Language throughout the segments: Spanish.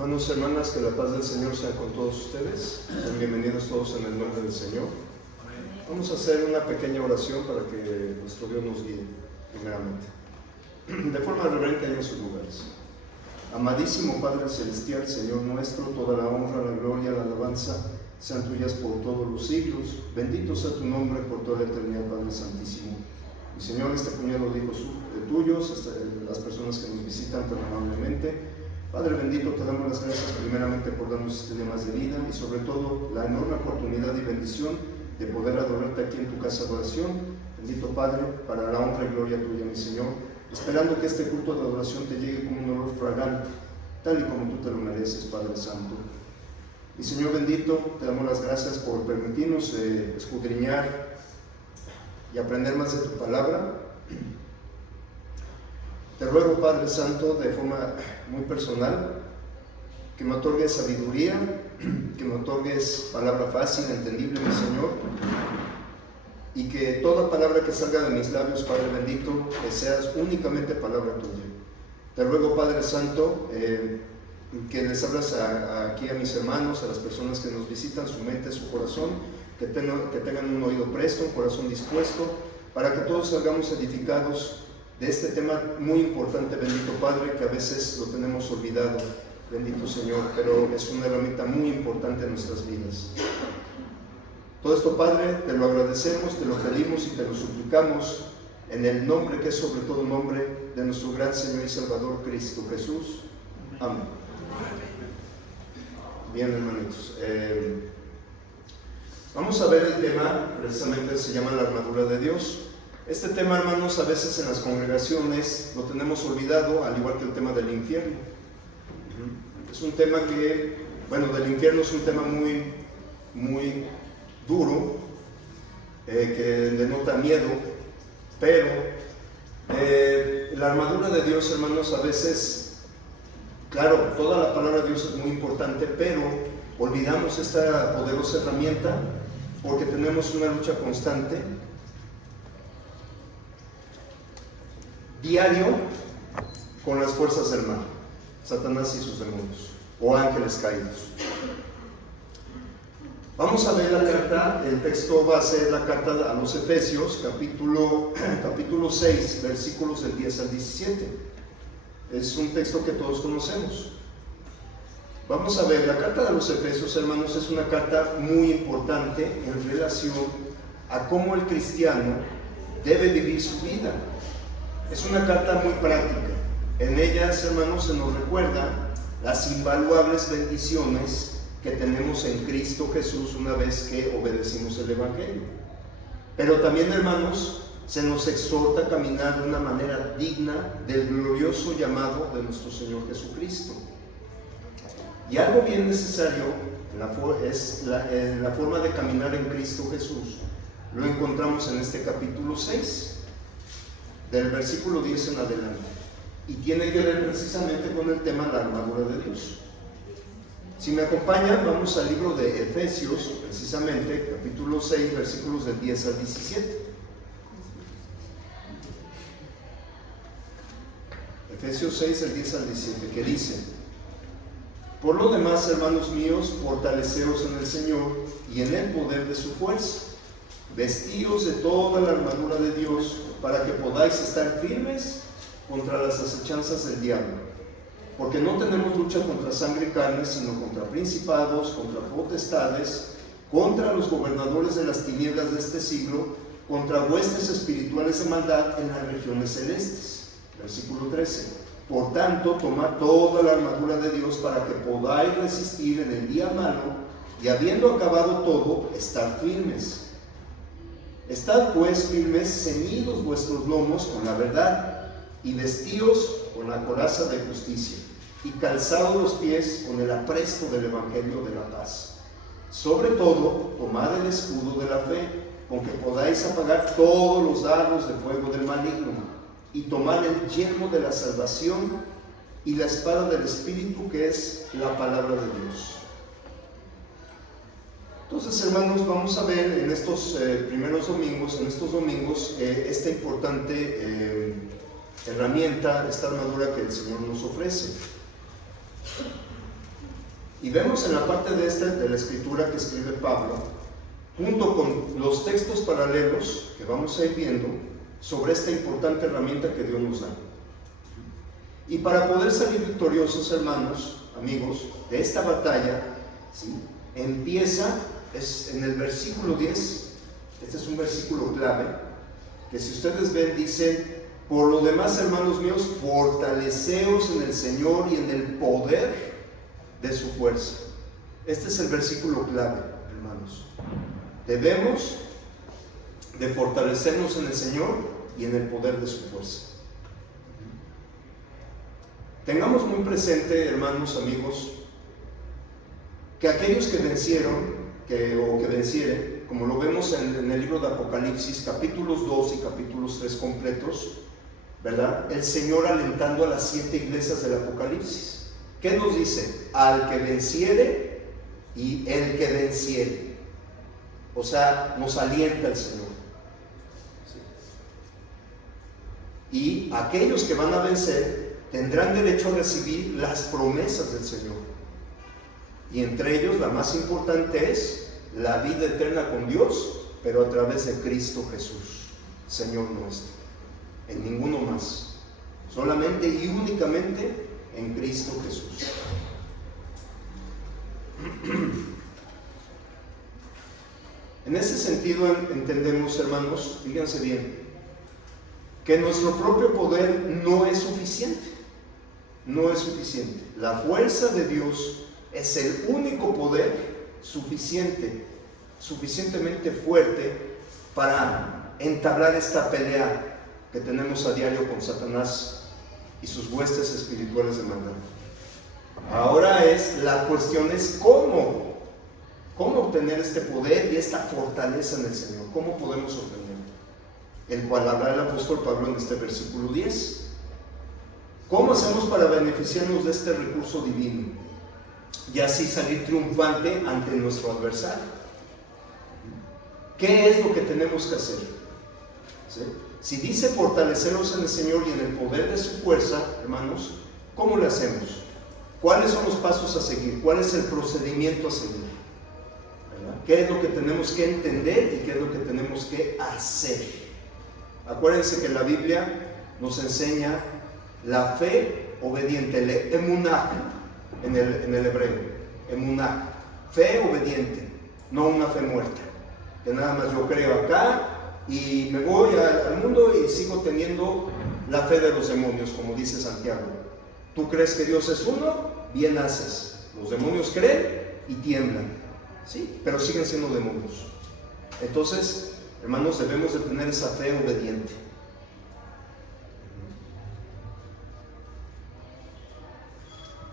Hermanos y hermanas, que la paz del Señor sea con todos ustedes. Sean bienvenidos todos en el nombre del Señor. Vamos a hacer una pequeña oración para que nuestro Dios nos guíe, primeramente. De forma reverente en sus lugares. Amadísimo Padre Celestial, Señor nuestro, toda la honra, la gloria, la alabanza sean tuyas por todos los siglos. Bendito sea tu nombre por toda la eternidad, Padre Santísimo. Y Señor, este puñado de hijos tuyos, las personas que nos visitan tan amablemente, Padre bendito, te damos las gracias primeramente por darnos este día más de vida y sobre todo la enorme oportunidad y bendición de poder adorarte aquí en tu casa de oración. Bendito Padre, para la honra y gloria tuya, mi Señor, esperando que este culto de adoración te llegue como un olor fragante, tal y como tú te lo mereces, Padre Santo. Y Señor bendito, te damos las gracias por permitirnos escudriñar y aprender más de tu palabra. Te ruego, Padre Santo, de forma muy personal, que me otorgues sabiduría, que me otorgues palabra fácil, entendible, mi Señor, y que toda palabra que salga de mis labios, Padre bendito, que seas únicamente palabra tuya. Te ruego, Padre Santo, que les hablas aquí a mis hermanos, a las personas que nos visitan, su mente, su corazón, que tengan un oído presto, un corazón dispuesto, para que todos salgamos edificados de este tema muy importante, bendito Padre, que a veces lo tenemos olvidado, bendito Señor, pero es una herramienta muy importante en nuestras vidas. Todo esto, Padre, te lo agradecemos, te lo pedimos y te lo suplicamos en el nombre que es sobre todo nombre de nuestro gran Señor y Salvador Cristo Jesús. Amén. Bien, hermanitos, vamos a ver el tema, precisamente se llama la armadura de Dios. Este tema, hermanos, a veces en las congregaciones lo tenemos olvidado, al igual que el tema del infierno. Es un tema que, bueno, del infierno es un tema muy, muy duro, que denota miedo, pero la armadura de Dios, hermanos, a veces, claro, toda la palabra de Dios es muy importante, pero olvidamos esta poderosa herramienta porque tenemos una lucha constante diario con las fuerzas del mal, Satanás y sus demonios, o ángeles caídos. Vamos a ver la carta, el texto base es la carta a los Efesios, capítulo 6, versículos del 10 al 17. Es un texto que todos conocemos. Vamos a ver, la carta de los Efesios, hermanos, es una carta muy importante en relación a cómo el cristiano debe vivir su vida. Es una carta muy práctica. En ellas, hermanos, se nos recuerda las invaluables bendiciones que tenemos en Cristo Jesús una vez que obedecimos el Evangelio. Pero también, hermanos, se nos exhorta a caminar de una manera digna del glorioso llamado de nuestro Señor Jesucristo. Y algo bien necesario es la forma de caminar en Cristo Jesús. Lo encontramos en este capítulo 6. Del versículo 10 en adelante, y tiene que ver precisamente con el tema de la armadura de Dios. Si me acompañan, vamos al libro de Efesios, precisamente, capítulo 6, versículos del 10 al 17. Efesios 6, del 10 al 17, que dice: por lo demás, hermanos míos, fortaleceos en el Señor y en el poder de su fuerza. Vestíos de toda la armadura de Dios, para que podáis estar firmes contra las acechanzas del diablo. Porque no tenemos lucha contra sangre y carne, sino contra principados, contra potestades, contra los gobernadores de las tinieblas de este siglo, contra huestes espirituales de maldad en las regiones celestes. Versículo 13. Por tanto, tomad toda la armadura de Dios para que podáis resistir en el día malo, y habiendo acabado todo, estar firmes. Estad pues firmes, ceñidos vuestros lomos con la verdad, y vestíos con la coraza de justicia, y calzados los pies con el apresto del Evangelio de la paz. Sobre todo, tomad el escudo de la fe, con que podáis apagar todos los dardos de fuego del maligno, y tomad el yelmo de la salvación y la espada del Espíritu, que es la palabra de Dios. Entonces, hermanos, vamos a ver en estos primeros domingos, esta importante herramienta, esta armadura que el Señor nos ofrece. Y vemos en la parte de la escritura que escribe Pablo, junto con los textos paralelos que vamos a ir viendo, sobre esta importante herramienta que Dios nos da. Y para poder salir victoriosos, hermanos, amigos, de esta batalla, ¿sí?, empieza en el versículo 10. Este es un versículo clave, que si ustedes ven, dice: por lo demás, hermanos míos, fortaleceos en el Señor y en el poder de su fuerza. Este es el versículo clave, hermanos. Debemos de fortalecernos en el Señor y en el poder de su fuerza. Tengamos muy presente, hermanos, amigos, que aquellos que vencieron, o que vencieren, como lo vemos en el libro de Apocalipsis, capítulos 2 y capítulos 3 completos, ¿verdad? El Señor alentando a las 7 iglesias del Apocalipsis. ¿Qué nos dice? Al que venciere y el que venciere. O sea, nos alienta el Señor. ¿Sí? Y aquellos que van a vencer tendrán derecho a recibir las promesas del Señor. Y entre ellos la más importante es la vida eterna con Dios, pero a través de Cristo Jesús, Señor nuestro. En ninguno más. Solamente y únicamente en Cristo Jesús. En ese sentido entendemos, hermanos, fíjense bien, que nuestro propio poder no es suficiente. No es suficiente. La fuerza de Dios es el único poder suficientemente fuerte para entablar esta pelea que tenemos a diario con Satanás y sus huestes espirituales de maldad. Ahora la cuestión es cómo obtener este poder y esta fortaleza en el Señor. ¿Cómo podemos obtenerlo? El cual habla el apóstol Pablo en este versículo 10. ¿Cómo hacemos para beneficiarnos de este recurso divino y así salir triunfante ante nuestro adversario? ¿Qué es lo que tenemos que hacer? ¿Sí? Si dice fortaleceros en el Señor y en el poder de su fuerza, hermanos, ¿cómo lo hacemos? ¿Cuáles son los pasos a seguir? ¿Cuál es el procedimiento a seguir? ¿Verdad? ¿Qué es lo que tenemos que entender y qué es lo que tenemos que hacer? Acuérdense que la Biblia nos enseña la fe obediente, el emuná en el hebreo, emuná, fe obediente, no una fe muerta, que nada más yo creo acá y me voy al mundo y sigo teniendo la fe de los demonios, como dice Santiago. Tú crees que Dios es uno, bien haces. Los demonios creen y tiemblan, ¿sí? Pero siguen siendo demonios. Entonces, hermanos, debemos de tener esa fe obediente.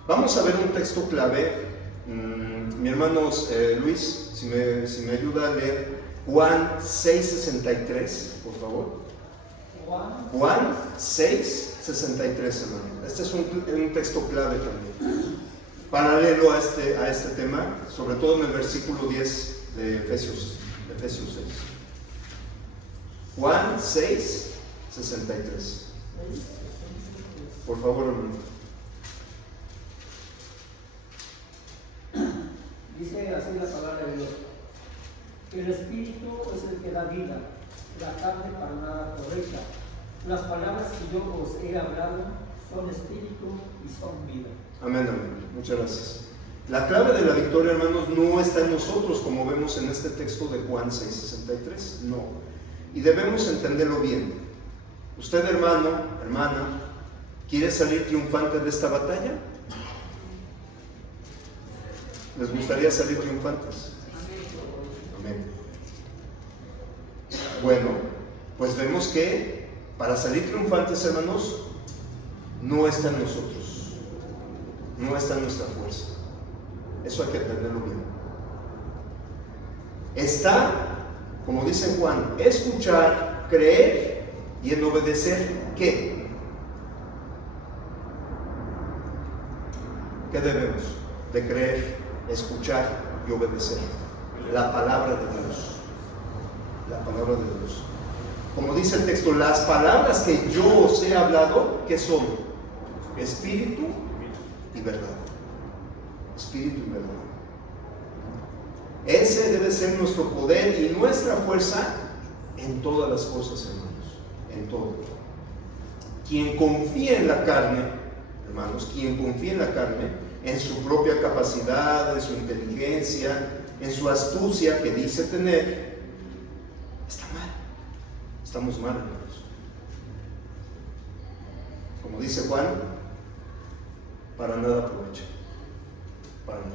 Vamos a ver un texto clave. Mi hermano Luis, si me ayuda a leer Juan 6:63, por favor. Juan 6:63, hermano. Este es un texto clave también, paralelo a este tema, sobre todo en el versículo 10 de Efesios 6. Juan 6:63. Por favor, hermano. Dice así la palabra de Dios: el Espíritu es el que da vida, la carne para nada aprovecha. Las palabras que yo os he hablado son espíritu y son vida. Amén, amén. Muchas gracias. La clave de la victoria, hermanos, no está en nosotros, como vemos en este texto de Juan 6:63. No. Y debemos entenderlo bien. Usted, hermano, hermana, ¿quiere salir triunfante de esta batalla? ¿Les gustaría salir triunfantes? Amén. Bueno, pues vemos que para salir triunfantes, hermanos, no está en nosotros, no está en nuestra fuerza. Eso hay que entenderlo bien. Está, como dice Juan, escuchar, creer y en obedecer, ¿qué? ¿Qué debemos? De creer, escuchar y obedecer la palabra de Dios. La palabra de Dios. Como dice el texto, las palabras que yo os he hablado, ¿qué son? Espíritu y verdad. espíritu y verdad. Ese debe ser nuestro poder y nuestra fuerza en todas las cosas, hermanos, en todo. Quien confía en la carne, hermanos, quien confía en la carne, en su propia capacidad, en su inteligencia, en su astucia que dice tener, está mal. Estamos mal, hermanos. Como dice Juan, para nada aprovecha. Para nada.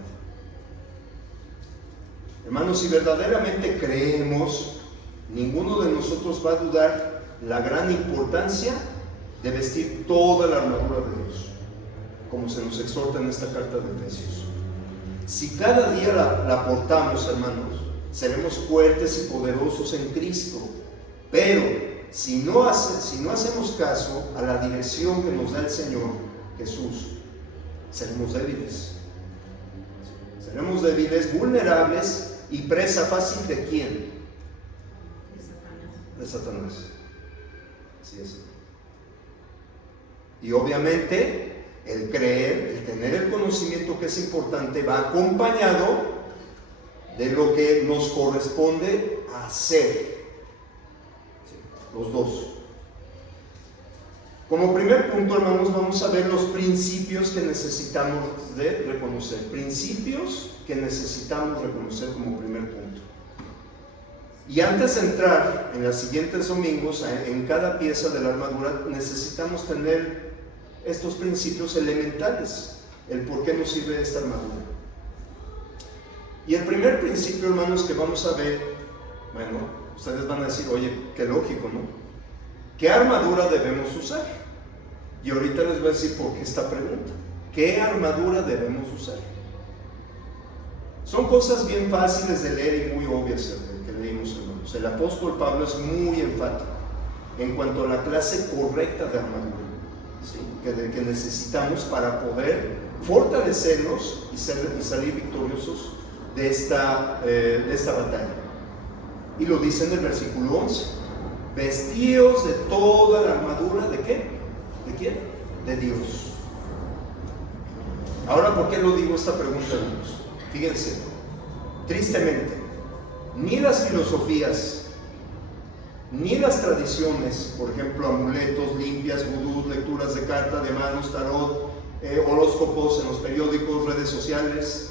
Hermanos, si verdaderamente creemos, ninguno de nosotros va a dudar la gran importancia de vestir toda la armadura de Dios, como se nos exhorta en esta carta de Efesios. Si cada día la portamos, hermanos, seremos fuertes y poderosos en Cristo. Pero si no hacemos caso a la dirección que nos da el Señor Jesús, seremos débiles. Seremos débiles, vulnerables y presa fácil ¿de quién? De Satanás. Así es. Y obviamente el creer, el tener el conocimiento que es importante, va acompañado de lo que nos corresponde hacer. Los dos. Como primer punto, hermanos, vamos a ver los principios que necesitamos de reconocer. Principios que necesitamos reconocer como primer punto. Y antes de entrar en los siguientes domingos, en cada pieza de la armadura, necesitamos tener estos principios elementales, el por qué nos sirve esta armadura. Y el primer principio, hermanos, que vamos a ver, bueno, ustedes van a decir, oye, qué lógico, ¿no? ¿Qué armadura debemos usar? Y ahorita les voy a decir por qué esta pregunta. ¿Qué armadura debemos usar? Son cosas bien fáciles de leer y muy obvias que leímos, hermanos. El apóstol Pablo es muy enfático en cuanto a la clase correcta de armadura, ¿sí? que necesitamos para poder fortalecernos y salir victoriosos de esta batalla. Y lo dice en el versículo 11: vestíos de toda la armadura ¿de qué? ¿De quién? De Dios. Ahora, ¿por qué lo digo esta pregunta, hermanos? Fíjense, tristemente, ni las filosofías, ni las tradiciones, por ejemplo, amuletos, limpias, vudús, lecturas de carta, de manos, tarot, horóscopos en los periódicos, redes sociales,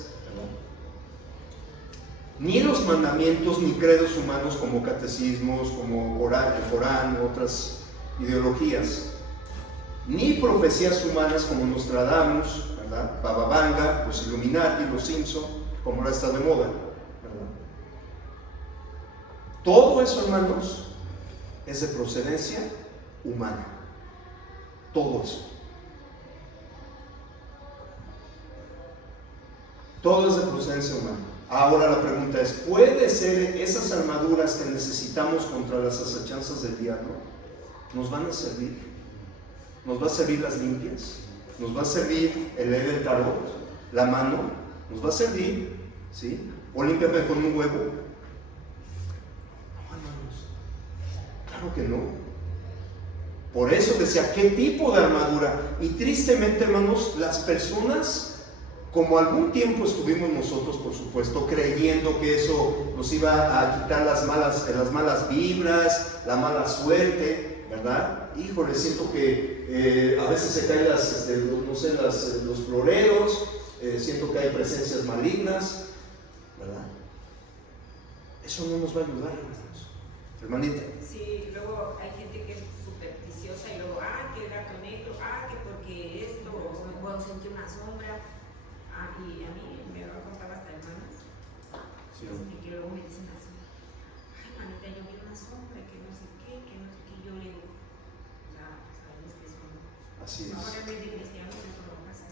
ni los mandamientos ni credos humanos como catecismos, como el Corán, otras ideologías, ni profecías humanas como Nostradamus, ¿verdad? Baba Vanga, los Illuminati, los Simpson, como ahora está de moda, ¿verdad? Todo eso, hermanos, es de procedencia humana. Todo eso. Todo es de procedencia humana. Ahora la pregunta es, ¿puede ser esas armaduras que necesitamos contra las asechanzas del diablo? ¿Nos van a servir? ¿Nos va a servir las limpias? ¿Nos va a servir el leer el tarot? ¿La mano? ¿Nos va a servir? ¿Sí? ¿O límpiame con un huevo? No, hermanos. Claro que no. Por eso decía, ¿qué tipo de armadura? Y tristemente, hermanos, las personas, como algún tiempo estuvimos nosotros, por supuesto, creyendo que eso nos iba a quitar las malas vibras, la mala suerte, ¿verdad? Híjole, siento que a veces se caen los floreros, siento que hay presencias malignas, ¿verdad? Eso no nos va a ayudar, hermanos. Hermanita. Sí, luego hay gente que es supersticiosa y luego, que el gato negro, que porque esto, o me puedo sentir una sombra. Y a mí me va a contar hasta hermanas, sí, que luego me dicen así, manita, yo vi una sombra, que no sé qué, yo le digo, sabemos que eso no. Así es. Ahora en vez de cristianos eso no pasa.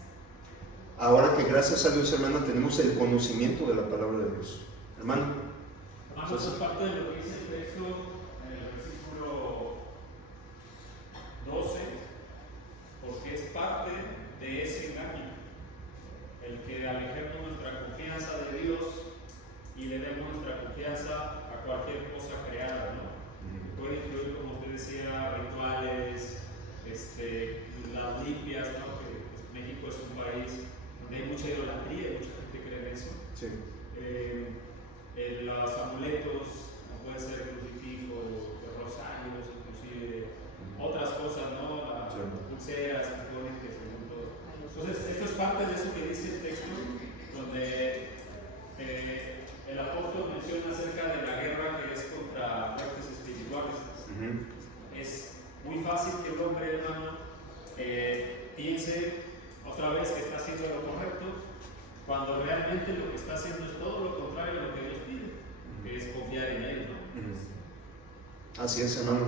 Ahora que gracias a Dios, hermana, tenemos el conocimiento de la palabra de Dios. Hermano. Hermano, eso es parte de lo que dice el texto en el versículo 12, porque es parte de ese engaño. El que alejemos nuestra confianza de Dios y le demos nuestra confianza a cualquier cosa creada, ¿no? Puede incluir, como usted decía, rituales, las limpias, ¿no? Que México es un país donde hay mucha idolatría, hay mucha gente que cree en eso. Sí. Los amuletos, como puede ser crucifijo, rosarios, inclusive otras cosas, ¿no? Las pulseras que ponen, que según todo. Entonces, esto es parte de eso que dice el texto, donde el apóstol menciona acerca de la guerra que es contra fuerzas espirituales. Es muy fácil que el hombre, hermano, piense otra vez que está haciendo lo correcto, cuando realmente lo que está haciendo es todo lo contrario a lo que Dios pide, que es confiar en Él, ¿no? Así es, hermano.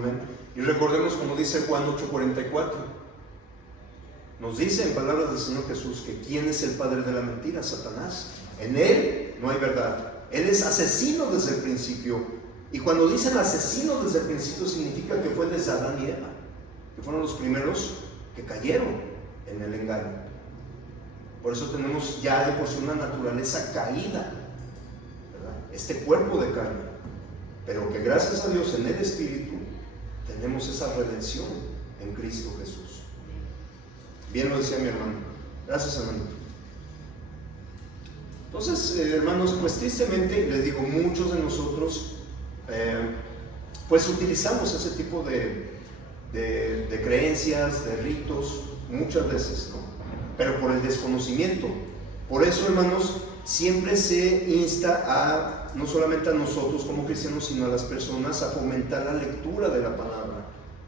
Y recordemos, como dice Juan 8:44, nos dice en palabras del Señor Jesús que ¿quién es el padre de la mentira? Satanás. En él no hay verdad. Él es asesino desde el principio. Y cuando dicen asesino desde el principio, significa que fue desde Adán y Eva, que fueron los primeros que cayeron en el engaño. Por eso tenemos ya de por sí una naturaleza caída, ¿verdad? Este cuerpo de carne, pero que gracias a Dios en el Espíritu tenemos esa redención en Cristo Jesús. Bien lo decía mi hermano. Gracias, hermanito. Entonces, hermanos, pues tristemente, les digo, muchos de nosotros pues utilizamos ese tipo de creencias, de ritos, muchas veces, ¿no? Pero por el desconocimiento. Por eso, hermanos, siempre se insta a, no solamente a nosotros como cristianos, sino a las personas a fomentar la lectura de la palabra,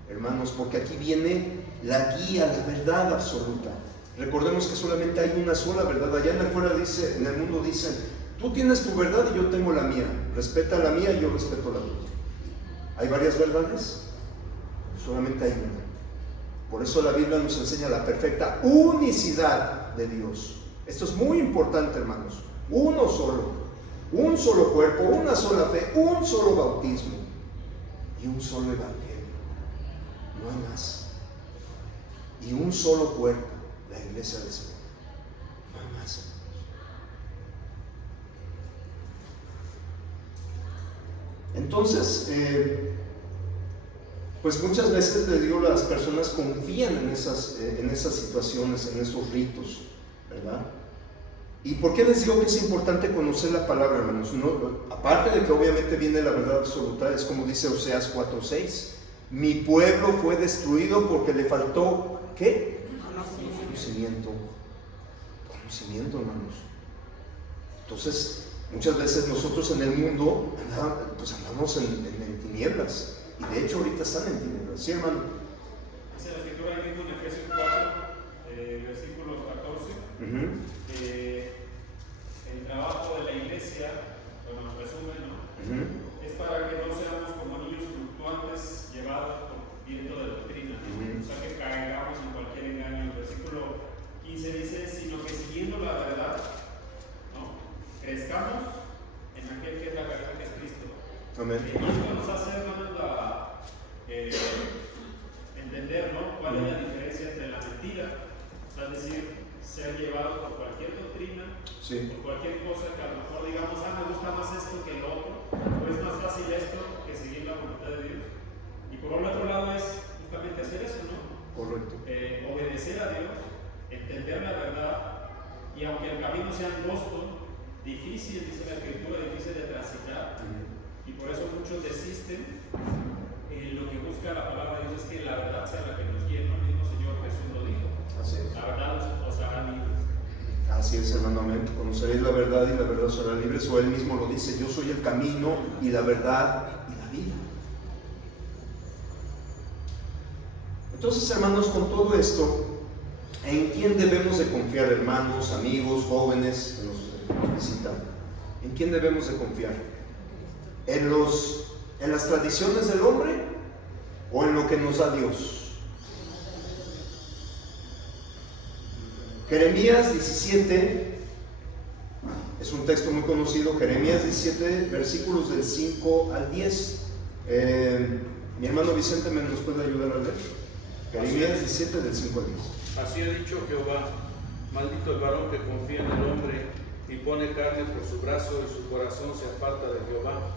hermanos, porque aquí viene la guía, la verdad absoluta. Recordemos que solamente hay una sola verdad. Allá en afuera dice, en el mundo dicen, tú tienes tu verdad y yo tengo la mía. Respeta la mía y yo respeto la tuya. ¿Hay varias verdades? Solamente hay una. Por eso la Biblia nos enseña la perfecta unicidad de Dios. Esto es muy importante, hermanos. Uno solo, un solo cuerpo, una sola fe, un solo bautismo y un solo evangelio. No hay más. Y un solo cuerpo, la iglesia del Señor. No hay más. Entonces, pues muchas veces les digo, las personas confían en esas situaciones, en esos ritos, ¿verdad? ¿Y por qué les digo que es importante conocer la palabra, hermanos? No, aparte de que obviamente viene la verdad absoluta, es como dice Oseas 4:6. Mi pueblo fue destruido porque le faltó, ¿qué? Conocimiento, hermanos. Entonces, muchas veces nosotros en el mundo andamos en tinieblas. Y de hecho ahorita están en tinieblas. ¿Sí, hermano? Dice la escritura ahí mismo en Efesios 4, versículos 14. El trabajo de la iglesia, bueno, resumen, ¿no? Es para que no seamos como niños fluctuantes llevados por viento de doctrina, o sea que caigamos en cualquier engaño. El versículo 15 dice, sino que siguiendo la verdad, ¿no? Crezcamos en aquel que es la verdad, que es Cristo. Amén. Y esto nos hace, hermanos, entender, ¿no? ¿Cuál es la diferencia entre la mentira? O sea, es decir, ser llevado por cualquier doctrina, sí, por cualquier cosa que a lo mejor digamos, me gusta más esto que lo otro, o es más fácil esto que seguir la voluntad de Dios. Y por el otro lado es justamente hacer eso, ¿no? Correcto. Obedecer a Dios, entender la verdad, y aunque el camino sea angosto, difícil, dice la Escritura, difícil de transitar, y por eso muchos desisten. Lo que busca la palabra de Dios es que la verdad sea la que nos guíe, ¿no? El mismo Señor Jesús lo dijo. Así es. La verdad os hará libres. Así es, hermano, amén. Conoceréis la verdad y la verdad os hará libres. O él mismo lo dice, yo soy el camino y la verdad y la vida. Entonces, hermanos, con todo esto, ¿en quién debemos de confiar, hermanos, amigos, jóvenes que nos visitan? ¿En quién debemos de confiar? ¿En las tradiciones del hombre o en lo que nos da Dios? Jeremías 17 es un texto muy conocido. Jeremías 17, versículos del 5 al 10. Mi hermano Vicente nos puede ayudar a leer. Jeremías 17, del 5 al 10. Así ha dicho Jehová: maldito el varón que confía en el hombre y pone carne por su brazo, y su corazón se aparta de Jehová.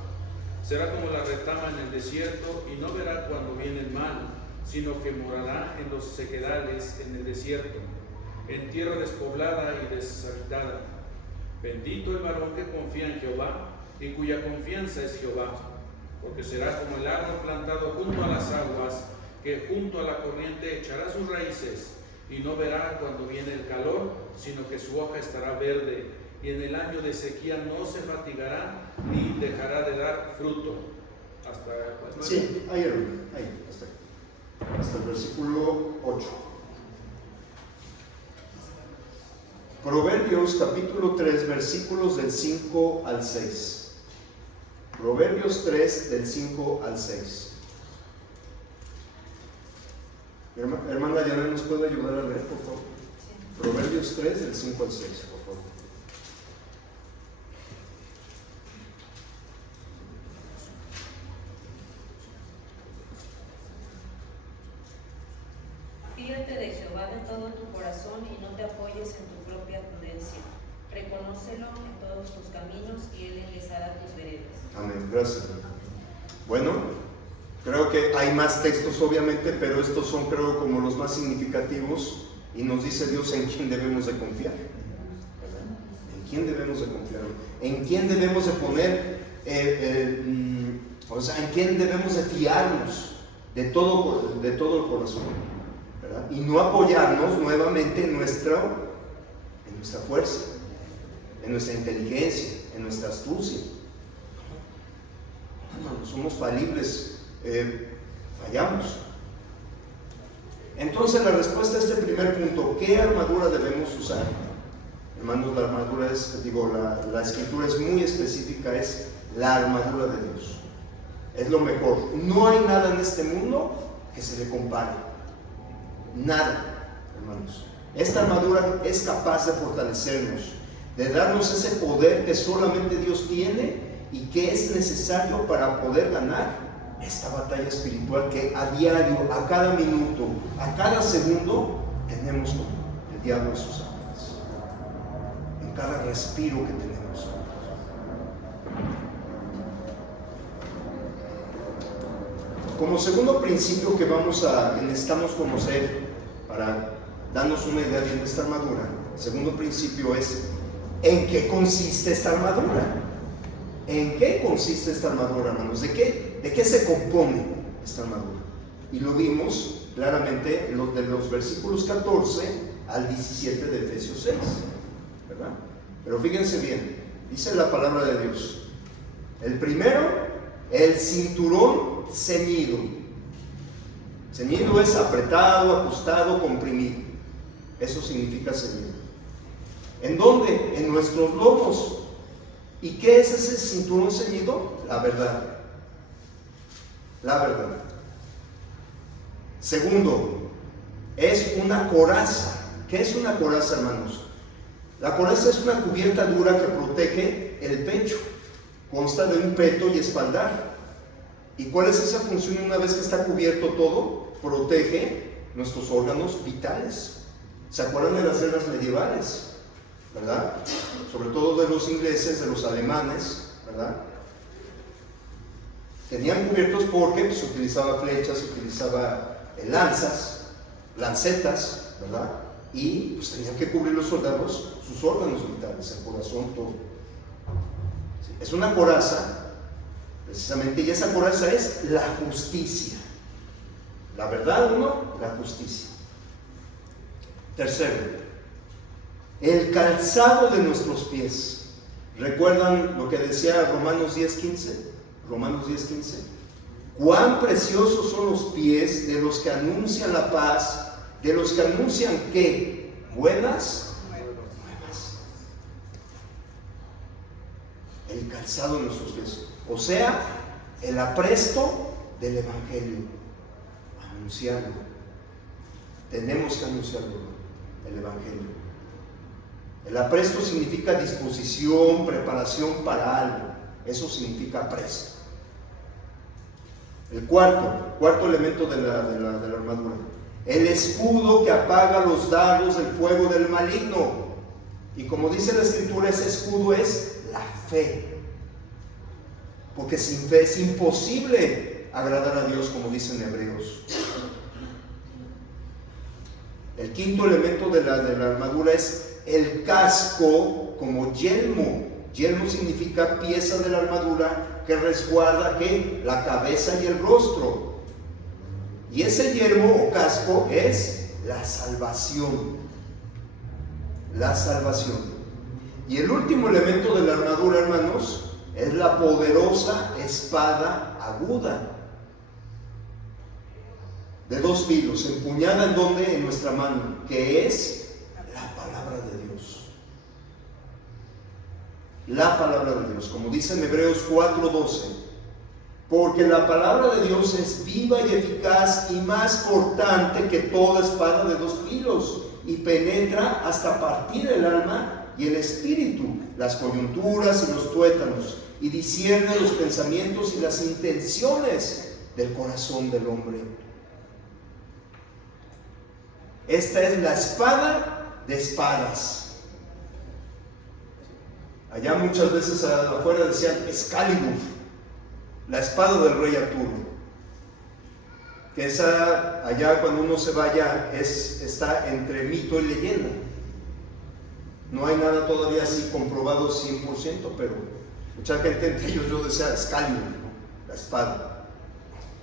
Será como la retama en el desierto, y no verá cuando viene el mal, sino que morará en los sequedales en el desierto. en tierra despoblada y deshabitada. Bendito el varón que confía en Jehová y cuya confianza es Jehová, porque será como el árbol plantado junto a las aguas, que junto a la corriente echará sus raíces y no verá cuando viene el calor, sino que su hoja estará verde, y en el año de sequía no se fatigará ni dejará de dar fruto. Hasta Sí, ahí, hasta el versículo 8. Proverbios capítulo 3, versículos del 5 al 6. Proverbios 3, del 5 al 6. Hermana Diana, ¿nos puede ayudar a leer, por favor? Sí. Proverbios 3, del 5 al 6, por favor. Fíate de Jehová de todo tu corazón y no te apoyes en tu propia prudencia. Reconócelo en todos tus caminos y Él enderezará tus veredas. Amén, gracias. Bueno, creo que hay más textos obviamente, pero estos son creo como los más significativos y nos dice Dios en quién debemos de confiar. ¿Verdad? ¿En quién debemos de confiar? ¿En quién debemos de poner, en quién debemos de fiarnos de todo el corazón? ¿Verdad? Y no apoyarnos nuevamente en nuestra fuerza, en nuestra inteligencia, en nuestra astucia. No, somos falibles, fallamos. Entonces la respuesta a este primer punto, ¿qué armadura debemos usar? Hermanos, la armadura es, la escritura es muy específica, es la armadura de Dios. Es lo mejor. No hay nada en este mundo que se le compare. Nada, hermanos. Esta armadura es capaz de fortalecernos, de darnos ese poder que solamente Dios tiene y que es necesario para poder ganar esta batalla espiritual que a diario, a cada minuto, a cada segundo tenemos con el diablo y sus ángeles, en cada respiro que tenemos. Como segundo principio que necesitamos conocer para darnos una idea bien de esta armadura, el segundo principio es ¿en qué consiste esta armadura? ¿En qué consiste esta armadura, hermanos? ¿De qué se compone esta armadura? Y lo vimos claramente de los versículos 14 al 17 de Efesios 6, ¿verdad? Pero fíjense bien, dice la palabra de Dios. El primero, el cinturón ceñido. Ceñido es apretado, ajustado, comprimido. Eso significa ceñido. ¿En dónde? En nuestros lomos. ¿Y qué es ese cinturón ceñido? La verdad. La verdad. Segundo, es una coraza. ¿Qué es una coraza, hermanos? La coraza es una cubierta dura que protege el pecho. Consta de un peto y espaldar. ¿Y cuál es esa función una vez que está cubierto todo? Protege nuestros órganos vitales. ¿Se acuerdan de las guerras medievales? ¿Verdad? Sobre todo de los ingleses, de los alemanes, ¿verdad? Tenían cubiertos porque se utilizaba flechas, se utilizaba lancetas, ¿verdad? Y pues tenían que cubrir los soldados sus órganos vitales, el corazón, todo. ¿Sí? Es una coraza, precisamente, y esa coraza es la justicia. La verdad, la justicia. Tercero, el calzado de nuestros pies. ¿Recuerdan lo que decía Romanos 10:15? Romanos 10:15. Cuán preciosos son los pies de los que anuncian la paz, de los que anuncian ¿qué? Buenas nuevas. El calzado de nuestros pies. O sea, el apresto del Evangelio. Anunciarlo. Tenemos que anunciarlo, el Evangelio. El apresto significa disposición, preparación para algo. Eso significa apresto. El cuarto elemento de la armadura. El escudo que apaga los dardos del fuego del maligno. Y como dice la Escritura, ese escudo es la fe. Porque sin fe es imposible agradar a Dios, como dicen Hebreos. El quinto elemento de la armadura es el casco como yelmo. Yelmo significa pieza de la armadura que resguarda ¿qué? La cabeza y el rostro. Y ese yelmo o casco es la salvación. La salvación. Y el último elemento de la armadura, hermanos, es la poderosa espada aguda de 2 filos, empuñada en donde, en nuestra mano, que es la palabra de Dios. La palabra de Dios, como dice en Hebreos 4:12, porque la palabra de Dios es viva y eficaz y más cortante que toda espada de 2 filos, y penetra hasta partir el alma y el espíritu, las coyunturas y los tuétanos, y discierne los pensamientos y las intenciones del corazón del hombre. Esta es la espada de espadas. Allá muchas veces afuera decían Excalibur, la espada del rey Arturo. Que esa, allá cuando uno se vaya, está entre mito y leyenda. No hay nada todavía así comprobado 100%, pero mucha gente, entre ellos yo decía Excalibur, ¿no? La espada.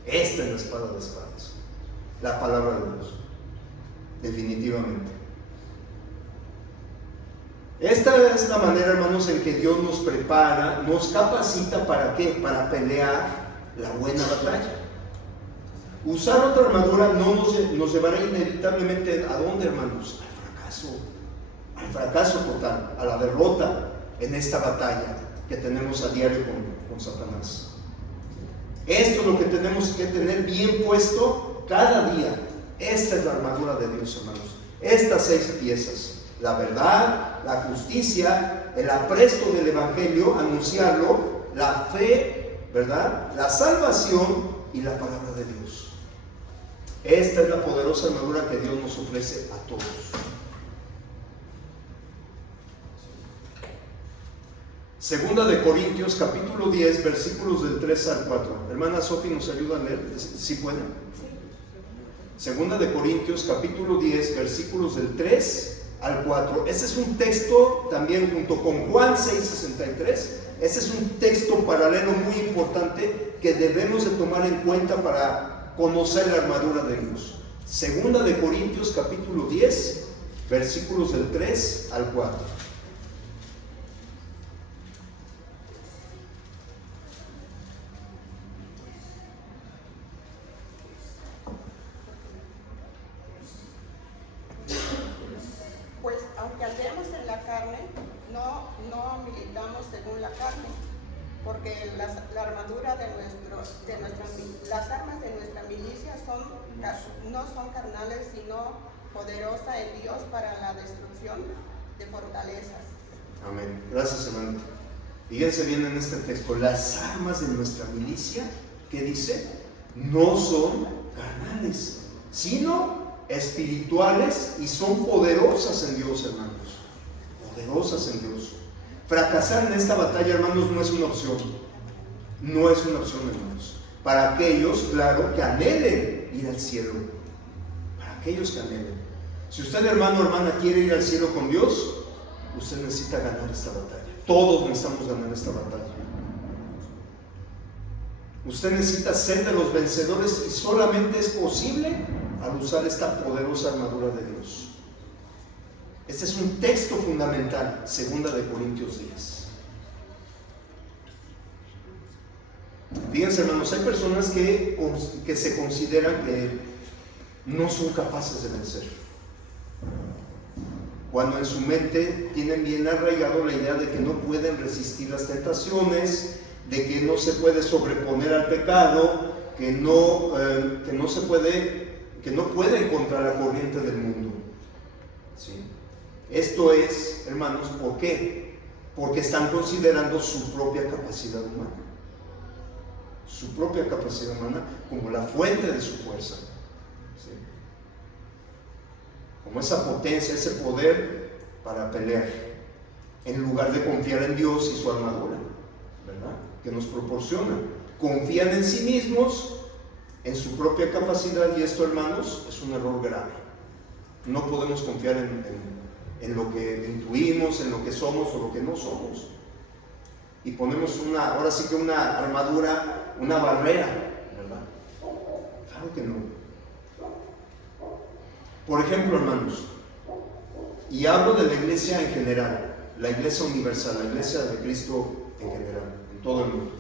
Esta es la espada de espadas, la palabra de Dios. Definitivamente. Esta es la manera, hermanos, en que Dios nos prepara, nos capacita ¿para qué? Para pelear la buena batalla. Usar otra armadura no nos llevará inevitablemente ¿a dónde, hermanos? Al fracaso total, a la derrota en esta batalla que tenemos a diario con Satanás. Esto es lo que tenemos que tener bien puesto cada día. Esta es la armadura de Dios, hermanos. Estas 6 piezas: la verdad, la justicia, el apresto del evangelio, anunciarlo, la fe, ¿verdad?, la salvación y la palabra de Dios. Esta es la poderosa armadura que Dios nos ofrece a todos. Segunda de Corintios, capítulo 10, versículos del 3 al 4. Hermana Sofi, ¿nos ayuda a leer? ¿Sí pueden? Segunda de Corintios, capítulo 10, versículos del 3 al 4. Este es un texto también junto con Juan 6:63. Este es un texto paralelo muy importante que debemos de tomar en cuenta para conocer la armadura de Dios. Segunda de Corintios, capítulo 10, versículos del 3 al 4. Pues aunque andemos en la carne, no militamos según la carne, porque la armadura las armas de nuestra milicia no son carnales, sino poderosa en Dios para la destrucción de fortalezas. Amén. Gracias, hermano. Fíjense bien en este texto. Las armas de nuestra milicia, ¿qué dice? No son carnales, sino espirituales, y son poderosas en Dios, hermanos. Poderosas en Dios. Fracasar en esta batalla, hermanos, no es una opción. No es una opción, hermanos. Para aquellos, claro, que anhelen ir al cielo. Para aquellos que anhelen. Si usted, hermano o hermana, quiere ir al cielo con Dios, usted necesita ganar esta batalla. Todos necesitamos ganar esta batalla. Usted necesita ser de los vencedores, y solamente es posible al usar esta poderosa armadura de Dios. Este es un texto fundamental, segunda de Corintios 10. Fíjense, hermanos, hay personas que se consideran que no son capaces de vencer, cuando en su mente tienen bien arraigado la idea de que no pueden resistir las tentaciones, de que no se puede sobreponer al pecado, que no pueden contra la corriente del mundo. ¿Sí? Esto es, hermanos, ¿por qué? Porque están considerando su propia capacidad humana. Su propia capacidad humana como la fuente de su fuerza. ¿Sí? Como esa potencia, ese poder para pelear, en lugar de confiar en Dios y su armadura, ¿verdad?, que nos proporciona. Confían en sí mismos, en su propia capacidad, y esto, hermanos, es un error grave. No podemos confiar en lo que intuimos, en lo que somos o lo que no somos. Y ponemos ahora sí que una armadura, una barrera, ¿verdad? Claro que no. Por ejemplo, hermanos, y hablo de la iglesia en general, la iglesia universal, la iglesia de Cristo en general, en todo el mundo.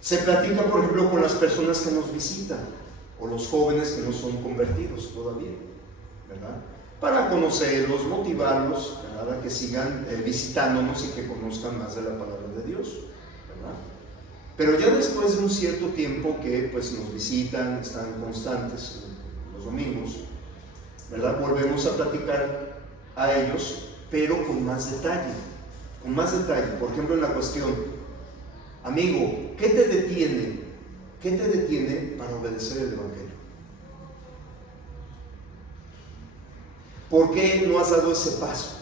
Se platica, por ejemplo, con las personas que nos visitan, o los jóvenes que no son convertidos todavía, ¿verdad? Para conocerlos, motivarlos, ¿verdad? A que sigan visitándonos y que conozcan más de la palabra de Dios, ¿verdad? Pero ya después de un cierto tiempo que pues nos visitan, están constantes los domingos, ¿verdad? Volvemos a platicar a ellos, pero con más detalle, por ejemplo, en la cuestión, amigo, ¿qué te detiene? ¿Qué te detiene para obedecer el Evangelio? ¿Por qué no has dado ese paso?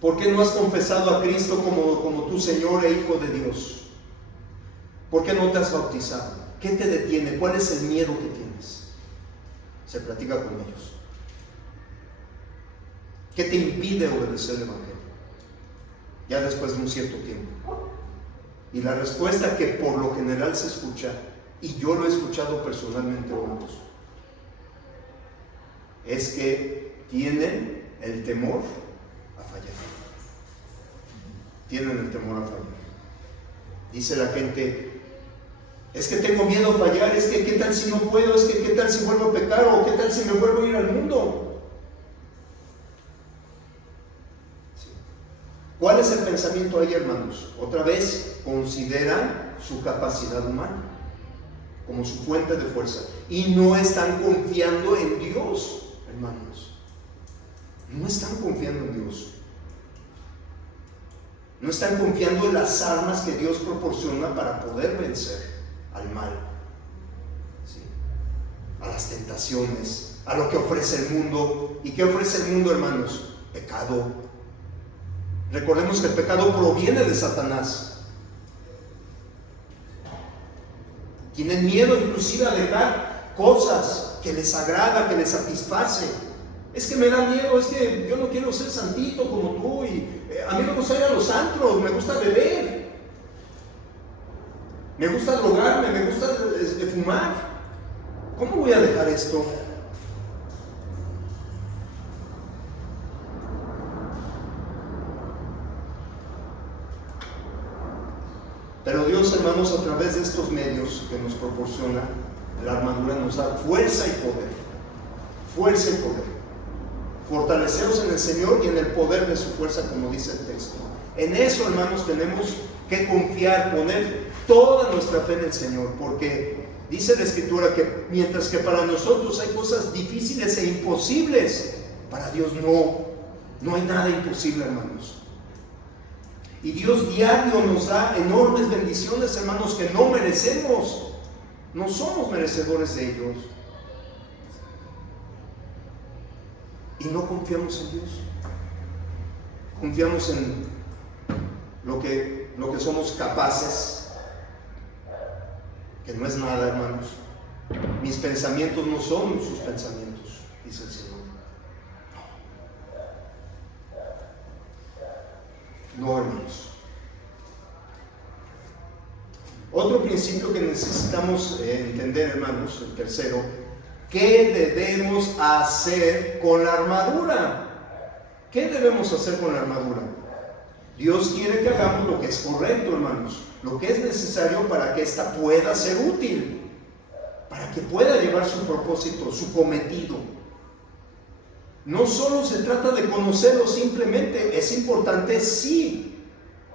¿Por qué no has confesado a Cristo como tu Señor e Hijo de Dios? ¿Por qué no te has bautizado? ¿Qué te detiene? ¿Cuál es el miedo que tienes? Se platica con ellos. ¿Qué te impide obedecer el Evangelio? Ya después de un cierto tiempo. Y la respuesta que por lo general se escucha, y yo lo he escuchado personalmente, hermanos, es que tienen el temor a fallar. Tienen el temor a fallar. Dice la gente, es que tengo miedo a fallar, es que qué tal si no puedo, es que qué tal si vuelvo a pecar, o qué tal si me vuelvo a ir al mundo. ¿Cuál es el pensamiento ahí, hermanos? Otra vez, consideran su capacidad humana como su fuente de fuerza y no están confiando en Dios, hermanos. No están confiando en Dios. No están confiando en las armas que Dios proporciona para poder vencer al mal, ¿sí? A las tentaciones, a lo que ofrece el mundo. ¿Y qué ofrece el mundo, hermanos? Pecado. Recordemos que el pecado proviene de Satanás. Tienen miedo inclusive a dejar cosas que les agrada, que les satisface. Es que me da miedo, es que yo no quiero ser santito como tú, y a mí me gusta ir a los antros, me gusta beber, me gusta drogarme, me gusta fumar. ¿Cómo voy a dejar esto? Pero Dios, hermanos, a través de estos medios que nos proporciona, la armadura nos da fuerza y poder. Fuerza y poder. Fortaleceros en el Señor y en el poder de su fuerza, como dice el texto. En eso, hermanos, tenemos que confiar, poner toda nuestra fe en el Señor, porque dice la Escritura que mientras que para nosotros hay cosas difíciles e imposibles, para Dios no hay nada imposible, hermanos. Y Dios diario nos da enormes bendiciones, hermanos, que no merecemos. No somos merecedores de ellos. Y no confiamos en Dios. Confiamos en lo que somos capaces, que no es nada, hermanos. Mis pensamientos no son sus pensamientos, dice el Señor. No, hermanos. Otro principio que necesitamos entender, hermanos, el tercero, ¿qué debemos hacer con la armadura? ¿Qué debemos hacer con la armadura? Dios quiere que hagamos lo que es correcto, hermanos, lo que es necesario para que ésta pueda ser útil, para que pueda llevar su propósito, su cometido. No solo se trata de conocerlo simplemente, es importante, sí,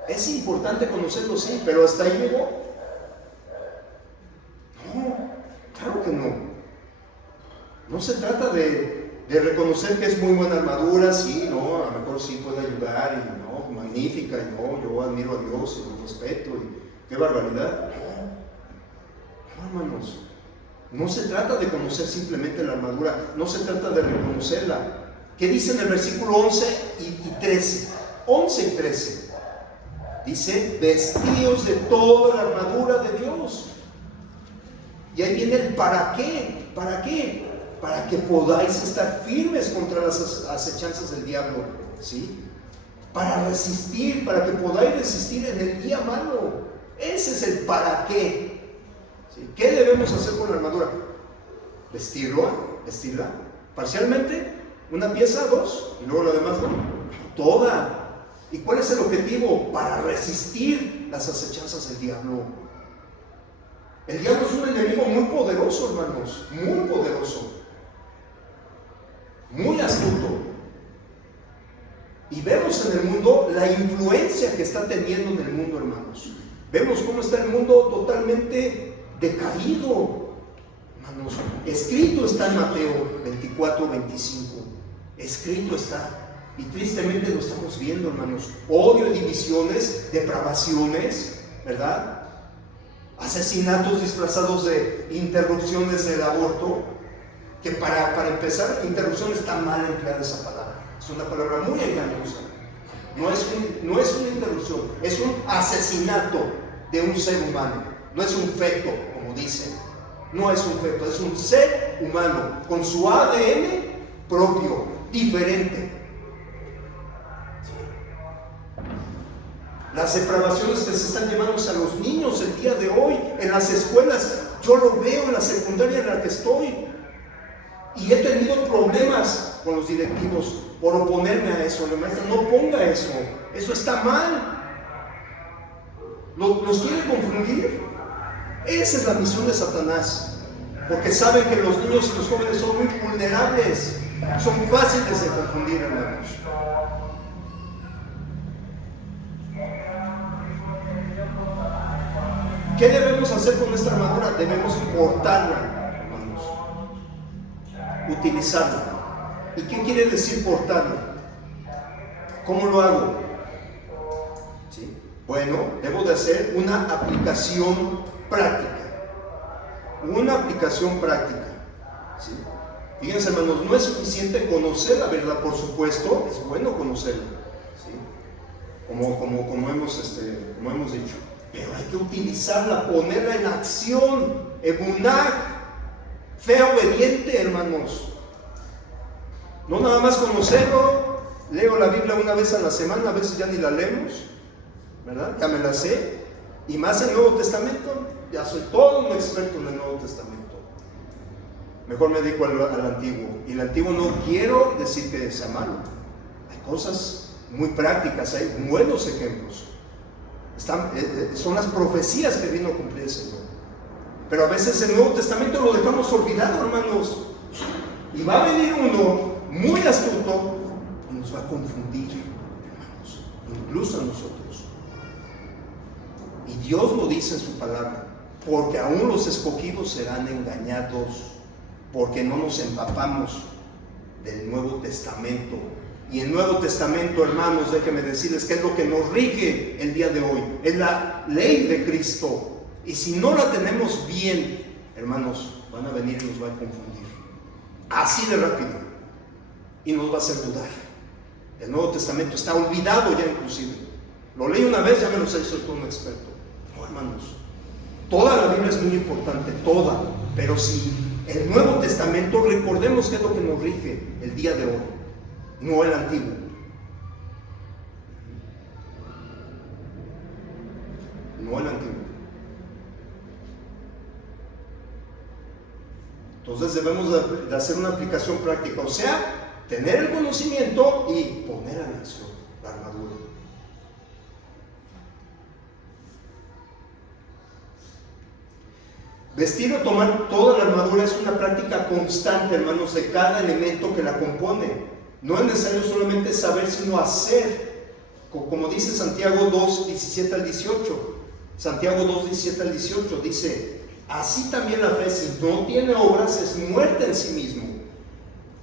es importante conocerlo, sí, pero hasta ahí llegó. No, claro que no. No se trata de reconocer que es muy buena armadura, sí, no, a lo mejor sí puede ayudar, y no, magnífica, y no, yo admiro a Dios y lo respeto, y qué barbaridad. No, hermanos. No se trata de conocer simplemente la armadura, no se trata de reconocerla. ¿Qué dice en el versículo 11 y 13? 11 y 13. Dice, vestíos de toda la armadura de Dios. Y ahí viene el para qué. ¿Para qué? para que podáis estar firmes contra las acechanzas del diablo, ¿sí? Para resistir, para que podáis resistir en el día malo. Ese es el para qué. ¿Sí? ¿Qué debemos hacer con la armadura? Vestirla, parcialmente, una pieza, dos, y luego lo demás, ¿no? Toda. ¿Y cuál es el objetivo? Para resistir las acechanzas del diablo. El diablo es un enemigo muy poderoso, hermanos, muy poderoso, muy astuto. Y vemos en el mundo la influencia que está teniendo en el mundo, hermanos. Vemos cómo está el mundo totalmente decaído, hermanos. Escrito está en Mateo 24, 25. Escrito está. Y tristemente lo estamos viendo, hermanos. Odio, divisiones, depravaciones, ¿verdad? Asesinatos disfrazados de interrupciones del aborto. Que para empezar, interrupción está mal empleada esa palabra. Es una palabra muy engañosa. No es una interrupción, es un asesinato de un ser humano. No es un feto, como dicen. No es un feto, es un ser humano con su ADN propio, diferente. Las depravaciones que se están llevando a los niños el día de hoy en las escuelas, yo lo veo en la secundaria en la que estoy. Y he tenido problemas con los directivos por oponerme a eso. La maestra, no ponga eso, eso está mal. ¿Los quiere confundir? Esa es la misión de Satanás, porque saben que los niños y los jóvenes son muy vulnerables, son fáciles de confundir, hermanos. ¿Qué debemos hacer con esta armadura? Debemos portarla, hermanos, utilizarla. ¿Y qué quiere decir portarla? ¿Cómo lo hago? ¿Sí? Bueno, debo de hacer una aplicación práctica. Una aplicación práctica. ¿Sí? Fíjense, hermanos, no es suficiente conocer la verdad, por supuesto, es bueno conocerla, ¿sí? Como hemos dicho. Pero hay que utilizarla, ponerla en acción. Emunah, fe obediente, hermanos. No nada más conocerlo. Leo la Biblia una vez a la semana, a veces ya ni la leemos, ¿verdad? Ya me la sé. Y más el Nuevo Testamento, ya soy todo un experto en el Nuevo Testamento. Mejor me dedico al Antiguo. Y el Antiguo no quiero decir que sea malo. Hay cosas muy prácticas, hay buenos ejemplos. Son las profecías que vino a cumplir el Señor. Pero a veces el Nuevo Testamento lo dejamos olvidado, hermanos. Y va a venir uno muy astuto y nos va a confundir, hermanos, incluso a nosotros. Y Dios lo dice en su palabra, porque aún los escogidos serán engañados, porque no nos empapamos del Nuevo Testamento. Y el Nuevo Testamento, hermanos, déjenme decirles que es lo que nos rige el día de hoy. Es la ley de Cristo. Y si no la tenemos bien, hermanos, van a venir y nos va a confundir. Así de rápido. Y nos va a hacer dudar. El Nuevo Testamento está olvidado ya inclusive. Lo leí una vez, ya me lo sé, soy todo un experto. No, hermanos. Toda la Biblia es muy importante, toda. Pero si el Nuevo Testamento, recordemos que es lo que nos rige el día de hoy. No el Antiguo. No el Antiguo. Entonces debemos de hacer una aplicación práctica, o sea, tener el conocimiento y poner en acción la armadura. Vestir o tomar toda la armadura es una práctica constante, hermanos, de cada elemento que la compone. No es necesario solamente saber, sino hacer. Como dice Santiago 2, 17 al 18. Santiago 2, 17 al 18 dice: así también la fe, si no tiene obras, es muerta en sí mismo.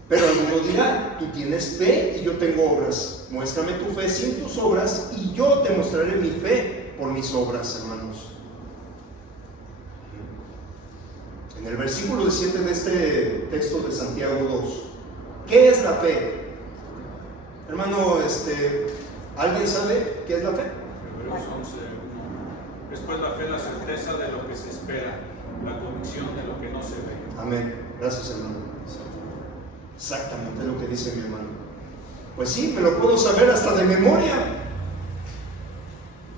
Pero alguno dirá: tú tienes fe y yo tengo obras. Muéstrame tu fe sin tus obras y yo te mostraré mi fe por mis obras, hermanos. En el versículo 17 de este texto de Santiago 2, ¿qué es la fe? Hermano, ¿alguien sabe qué es la fe? Es pues la fe la certeza de lo que se espera, la convicción de lo que no se ve. Amén. Gracias, hermano. Exactamente lo que dice mi hermano. Pues sí, me lo puedo saber hasta de memoria.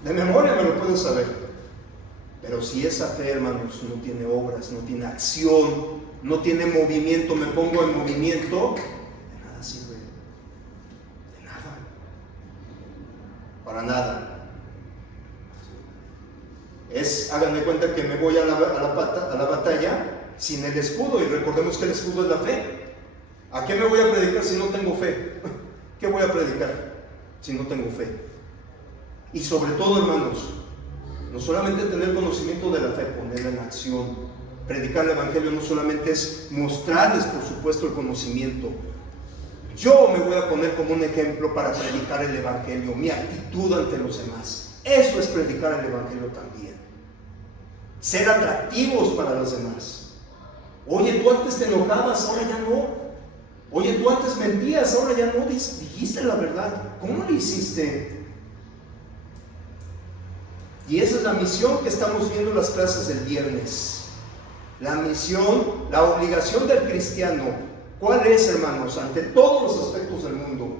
De memoria me lo puedo saber. Pero si esa fe, hermanos, no tiene obras, no tiene acción, no tiene movimiento, me pongo en movimiento, de nada sirve. De nada. Para nada. Hagan de cuenta que me voy a la batalla sin el escudo, y recordemos que el escudo es la fe. ¿A qué me voy a predicar si no tengo fe? ¿Qué voy a predicar si no tengo fe? Y sobre todo, hermanos, no solamente tener conocimiento de la fe, ponerla en acción. Predicar el evangelio no solamente es mostrarles, por supuesto, el conocimiento. Yo me voy a poner como un ejemplo para predicar el evangelio, mi actitud ante los demás. Eso es predicar el evangelio también. Ser atractivos para los demás. Oye, tú antes te enojabas, ahora ya no. Oye, tú antes mentías, ahora ya no. Dijiste la verdad. ¿Cómo lo hiciste? Y esa es la misión que estamos viendo en las clases del viernes. La misión, la obligación del cristiano. ¿Cuál es, hermanos? Ante todos los aspectos del mundo.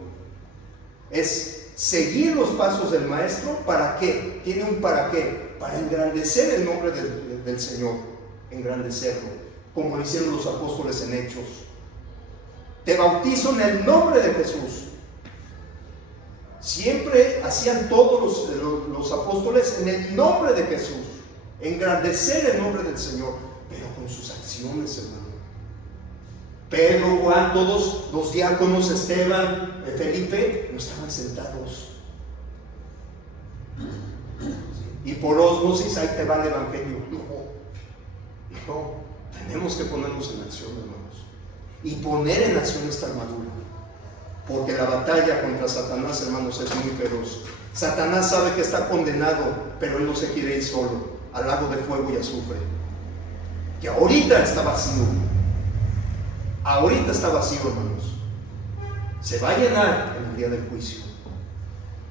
Es seguir los pasos del Maestro. ¿Para qué? Tiene un para qué. Para engrandecer el nombre del Señor. Engrandecerlo. Como lo hicieron los apóstoles en Hechos. Te bautizo en el nombre de Jesús. Siempre hacían todos los apóstoles en el nombre de Jesús. Engrandecer el nombre del Señor. Pero con sus acciones, hermano. Pedro, Juan, todos los diáconos, Esteban, Felipe, no estaban sentados. Y por ósmosis, ahí te va el evangelio. No, tenemos que ponernos en acción, hermanos. Y poner en acción esta armadura. Porque la batalla contra Satanás, hermanos, es muy feroz. Satanás sabe que está condenado, pero él no se quiere ir solo al lago de fuego y azufre. Que ahorita está vacío. Ahorita está vacío, hermanos. Se va a llenar en el día del juicio.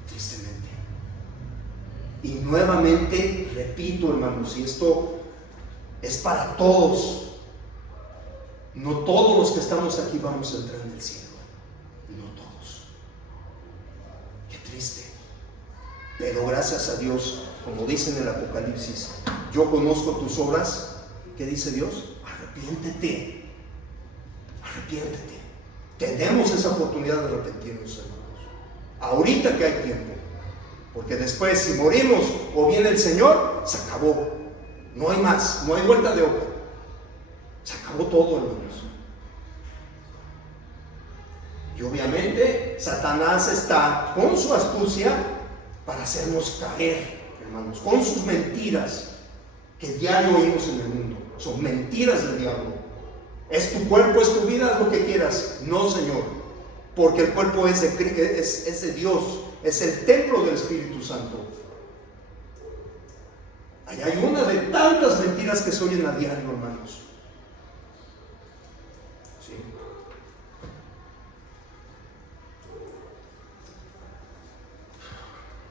Tristemente. Y nuevamente, repito, hermanos, y esto es para todos. No todos los que estamos aquí vamos a entrar en el cielo. No todos. Qué triste. Pero gracias a Dios, como dice en el Apocalipsis, yo conozco tus obras. ¿Qué dice Dios? Arrepiéntete. Arrepiéntete. Tenemos esa oportunidad de arrepentirnos, hermanos. Ahorita que hay tiempo. Porque después, si morimos o viene el Señor, se acabó. No hay más, no hay vuelta de hoja. Se acabó todo, hermanos. Y obviamente, Satanás está con su astucia para hacernos caer, hermanos, con sus mentiras que diario oímos en el mundo. Son mentiras del diablo. Es tu cuerpo, es tu vida, haz lo que quieras. No, Señor, porque el cuerpo es de Dios, es el templo del Espíritu Santo. Ahí hay una de tantas mentiras que se oyen a diario, hermanos. Sí.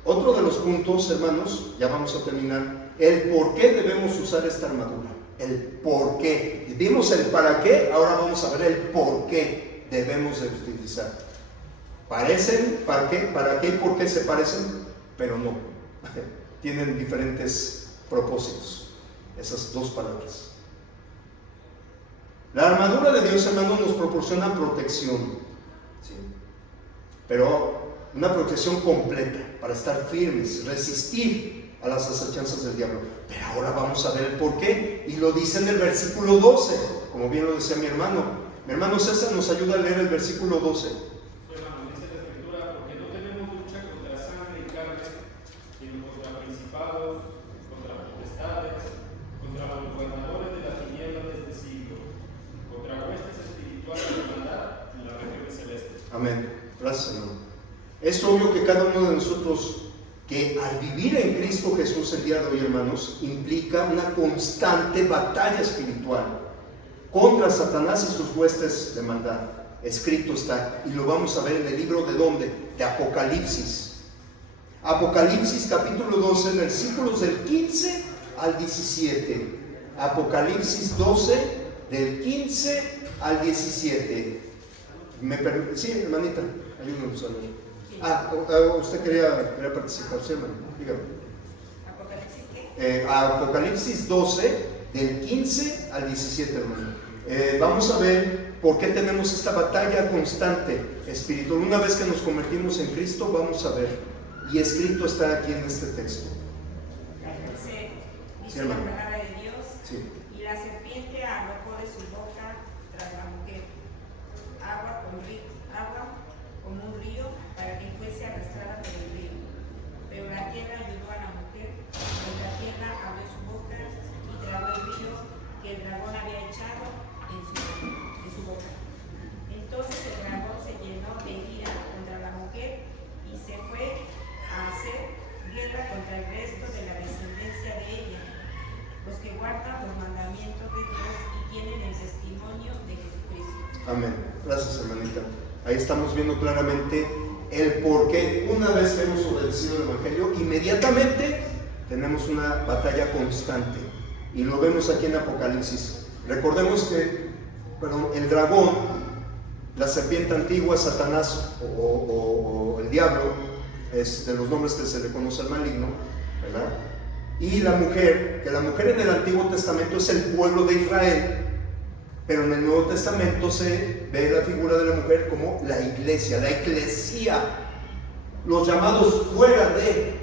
Otro de los puntos, hermanos, ya vamos a terminar, el por qué debemos usar esta armadura. El por qué. Vimos el para qué, ahora vamos a ver el por qué debemos de utilizar. Parecen, ¿para qué y por qué se parecen? Pero no. Tienen diferentes propósitos, esas dos palabras. La armadura de Dios, hermanos, nos proporciona protección, ¿sí? Pero una protección completa para estar firmes, resistir a las acechanzas del diablo. Pero ahora vamos a ver el por qué, y lo dice en el versículo 12, como bien lo decía mi hermano. Mi hermano César nos ayuda a leer el versículo 12. Hermano, dice la Escritura, porque no tenemos lucha contra sangre y carne, sino contra principados, contra potestades, contra los gobernadores de las tinieblas de este siglo, contra huestes espirituales de maldad en las regiones celestes. Amén. Gracias, hermano. Es obvio que cada uno de nosotros, que al vivir en Cristo Jesús el día de hoy, hermanos, implica una constante batalla espiritual contra Satanás y sus huestes de maldad. Escrito está, y lo vamos a ver en el libro de ¿dónde? De Apocalipsis. Apocalipsis capítulo 12, versículos del 15 al 17. Apocalipsis 12, del 15 al 17. Sí, hermanita, ayúdanos a leer. Usted quería participar, sí, hermano, dígame. ¿Apocalipsis qué? Apocalipsis 12, del 15 al 17, hermano. Vamos a ver por qué tenemos esta batalla constante espiritual. Una vez que nos convertimos en Cristo, vamos a ver. Y escrito está aquí en este texto. Dice la palabra de Dios. Sí. Y la serpiente arrojó de su boca tras la mujer agua como un río para que fuese arrastrada por el río. Pero la tierra ayudó a la mujer, y la tierra abrió su boca y tragó el río que el dragón había echado en su boca. Entonces el dragón se llenó de ira contra la mujer y se fue a hacer guerra contra el resto de la descendencia de ella, los que guardan los mandamientos de Dios y tienen el testimonio de Jesucristo. Amén. Gracias, hermanita. Ahí estamos viendo claramente el por qué, una vez que hemos obedecido el Evangelio, inmediatamente tenemos una batalla constante. Y lo vemos aquí en Apocalipsis. Recordemos que el dragón, la serpiente antigua, Satanás o el diablo, es de los nombres que se le conoce al maligno, ¿verdad? Y la mujer, que la mujer en el Antiguo Testamento es el pueblo de Israel, pero en el Nuevo Testamento se ve la figura de la mujer como la iglesia, la eclesía, los llamados fuera de.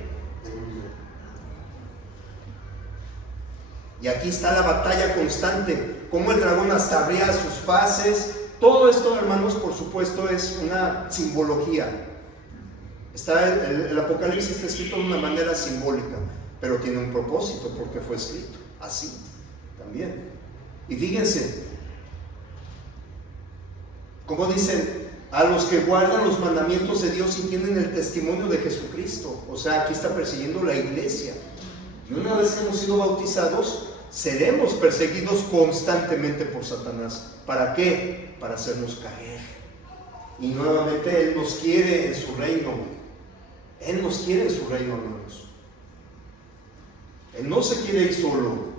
Y aquí está la batalla constante, como el dragón hasta abría sus faces. Todo esto, hermanos, por supuesto, es una simbología. El Apocalipsis está escrito de una manera simbólica, pero tiene un propósito porque fue escrito así también. Y fíjense, como dicen, a los que guardan los mandamientos de Dios y tienen el testimonio de Jesucristo. O sea, aquí está persiguiendo la iglesia. Y una vez que hemos sido bautizados, seremos perseguidos constantemente por Satanás. ¿Para qué? Para hacernos caer. Y nuevamente Él nos quiere en su reino. Él nos quiere en su reino, hermanos. Él no se quiere ir solo.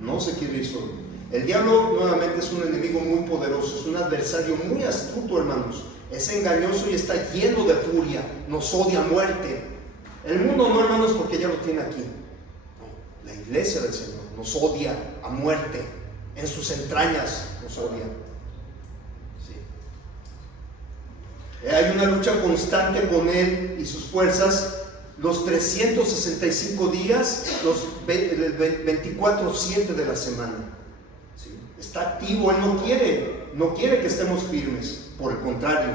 No se quiere ir solo. El diablo nuevamente es un enemigo muy poderoso, es un adversario muy astuto, hermanos. Es engañoso y está lleno de furia. Nos odia a muerte. El mundo no, hermanos, porque ya lo tiene aquí. No, la iglesia del Señor nos odia a muerte. En sus entrañas nos odia. Hay una lucha constante con él y sus fuerzas los 365 días, el 24/7 de la semana. ¿Sí? Está activo, él no quiere que estemos firmes, por el contrario,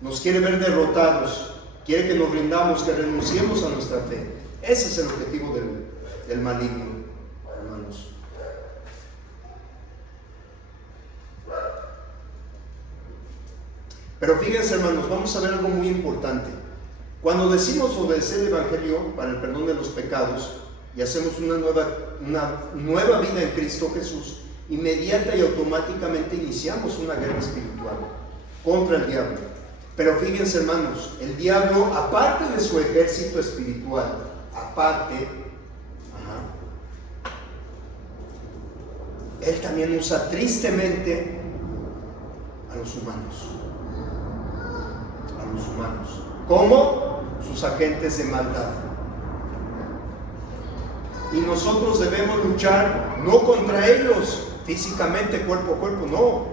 nos quiere ver derrotados, quiere que nos rindamos, que renunciemos a nuestra fe. Ese es el objetivo del maligno, hermanos. Pero fíjense, hermanos, vamos a ver algo muy importante. Cuando decimos obedecer el Evangelio para el perdón de los pecados y hacemos una nueva vida en Cristo Jesús, inmediata y automáticamente iniciamos una guerra espiritual contra el diablo. Pero fíjense, hermanos, el diablo, aparte de su ejército espiritual, él también usa tristemente a los humanos. Como sus agentes de maldad. Y nosotros debemos luchar no contra ellos físicamente, cuerpo a cuerpo, no.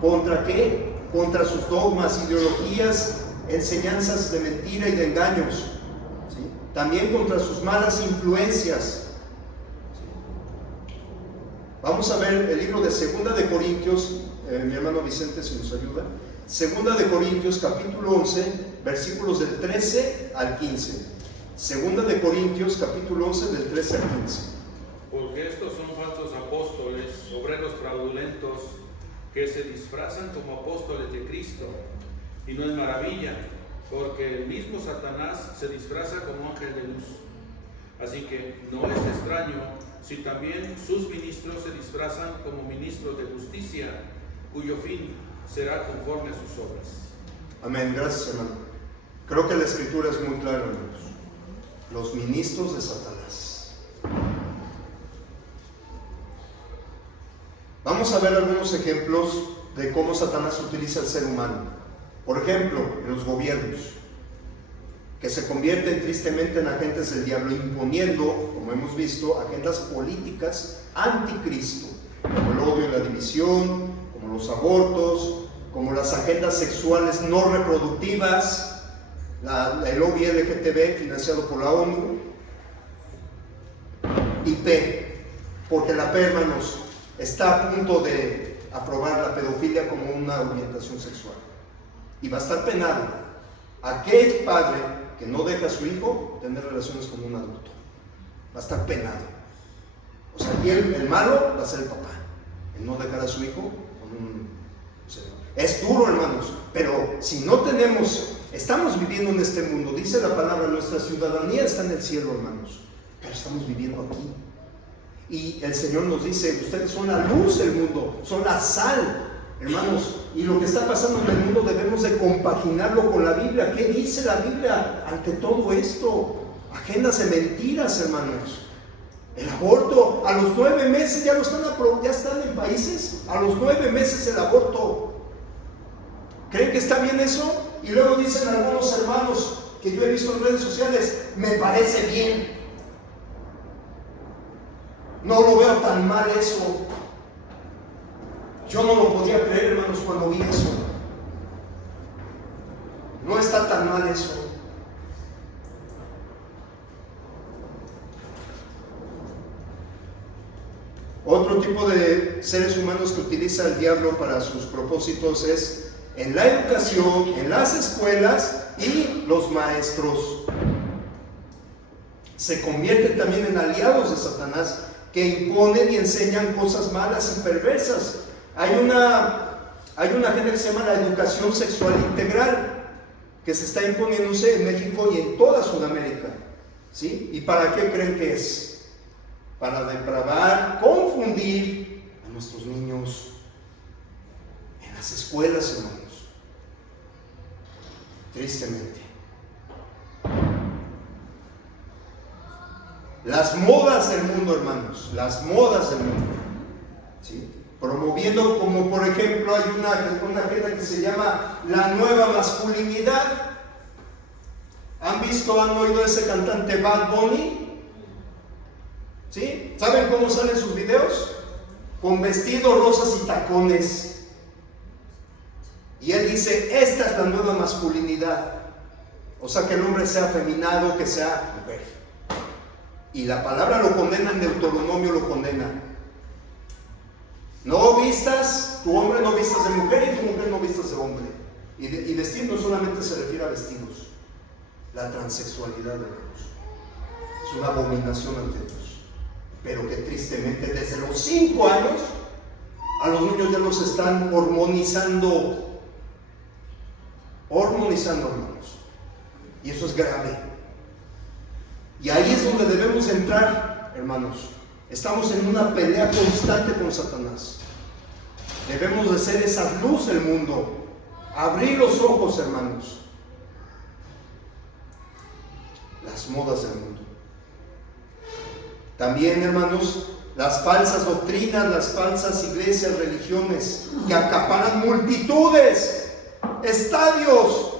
¿Contra qué? Contra sus dogmas, ideologías, enseñanzas de mentira y de engaños. ¿Sí? También contra sus malas influencias. ¿Sí? Vamos a ver el libro de 2 de Corintios, mi hermano Vicente, si nos ayuda. 2 de Corintios capítulo 11, versículos del 13 al 15. 2 de Corintios capítulo 11, del 13 al 15. Porque estos son falsos apóstoles, obreros fraudulentos, que se disfrazan como apóstoles de Cristo. Y no es maravilla, porque el mismo Satanás se disfraza como ángel de luz. Así que no es extraño si también sus ministros se disfrazan como ministros de justicia, cuyo fin será conforme a sus obras. Amén, gracias, hermano. Creo que la escritura es muy clara, hermanos. Los ministros de Satanás. Vamos a ver algunos ejemplos de cómo Satanás utiliza al ser humano. Por ejemplo, en los gobiernos, que se convierten tristemente en agentes del diablo, imponiendo, como hemos visto, agendas políticas anticristo, como el odio y la división, como los abortos, como las agendas sexuales no reproductivas, el lobby LGTB financiado por la ONU, y P, porque la P, hermanos, está a punto de aprobar la pedofilia como una orientación sexual, y va a estar penado aquel padre que no deja a su hijo tener relaciones con un adulto. Va a estar penado. O sea, aquí el malo va a ser el papá, el no dejar a su hijo con un... O sea, es duro, hermanos, pero si no tenemos, estamos viviendo en este mundo, dice la palabra, nuestra ciudadanía está en el cielo, hermanos, pero estamos viviendo aquí. Y el Señor nos dice, ustedes son la luz del mundo, son la sal, hermanos, y lo que está pasando en el mundo debemos de compaginarlo con la Biblia. ¿Qué dice la Biblia ante todo esto? Agendas de mentiras, hermanos. El aborto, a los 9 meses ya están en países, a los 9 meses el aborto. ¿Creen que está bien eso? Y luego dicen algunos hermanos que yo he visto en redes sociales, me parece bien. No lo veo tan mal eso. Yo no lo podía creer, hermanos, cuando vi eso. No está tan mal eso. Otro tipo de seres humanos que utiliza el diablo para sus propósitos es en la educación, en las escuelas y los maestros. Se convierten también en aliados de Satanás, que imponen y enseñan cosas malas y perversas. Hay una agenda que se llama la educación sexual integral, que se está imponiéndose en México y en toda Sudamérica, ¿sí? ¿Y para qué creen que es? Para depravar, confundir a nuestros niños en las escuelas, hermanos. Tristemente. Las modas del mundo, hermanos, las modas del mundo, ¿sí? Promoviendo, como por ejemplo hay una agenda que se llama la nueva masculinidad. ¿Han oído ese cantante Bad Bunny? ¿Sí? ¿Saben cómo salen sus videos? Con vestidos rosas y tacones. Y él dice, esta es la nueva masculinidad. O sea, que el hombre sea afeminado, que sea mujer. Y la palabra lo condena, en Deuteronomio lo condena. No vistas, tu hombre no vistas de mujer y tu mujer no vistas de hombre. Y vestir no solamente se refiere a vestidos. La transexualidad, hermanos, es una abominación ante Dios. Pero que tristemente desde los 5 años a los niños ya los están hormonizando, hermanos. Y eso es grave. Y ahí es donde debemos entrar, hermanos. Estamos en una pelea constante con Satanás. Debemos de ser esa luz del mundo. Abrir los ojos, hermanos. Las modas del mundo. También, hermanos, las falsas doctrinas, las falsas iglesias, religiones que acaparan multitudes, estadios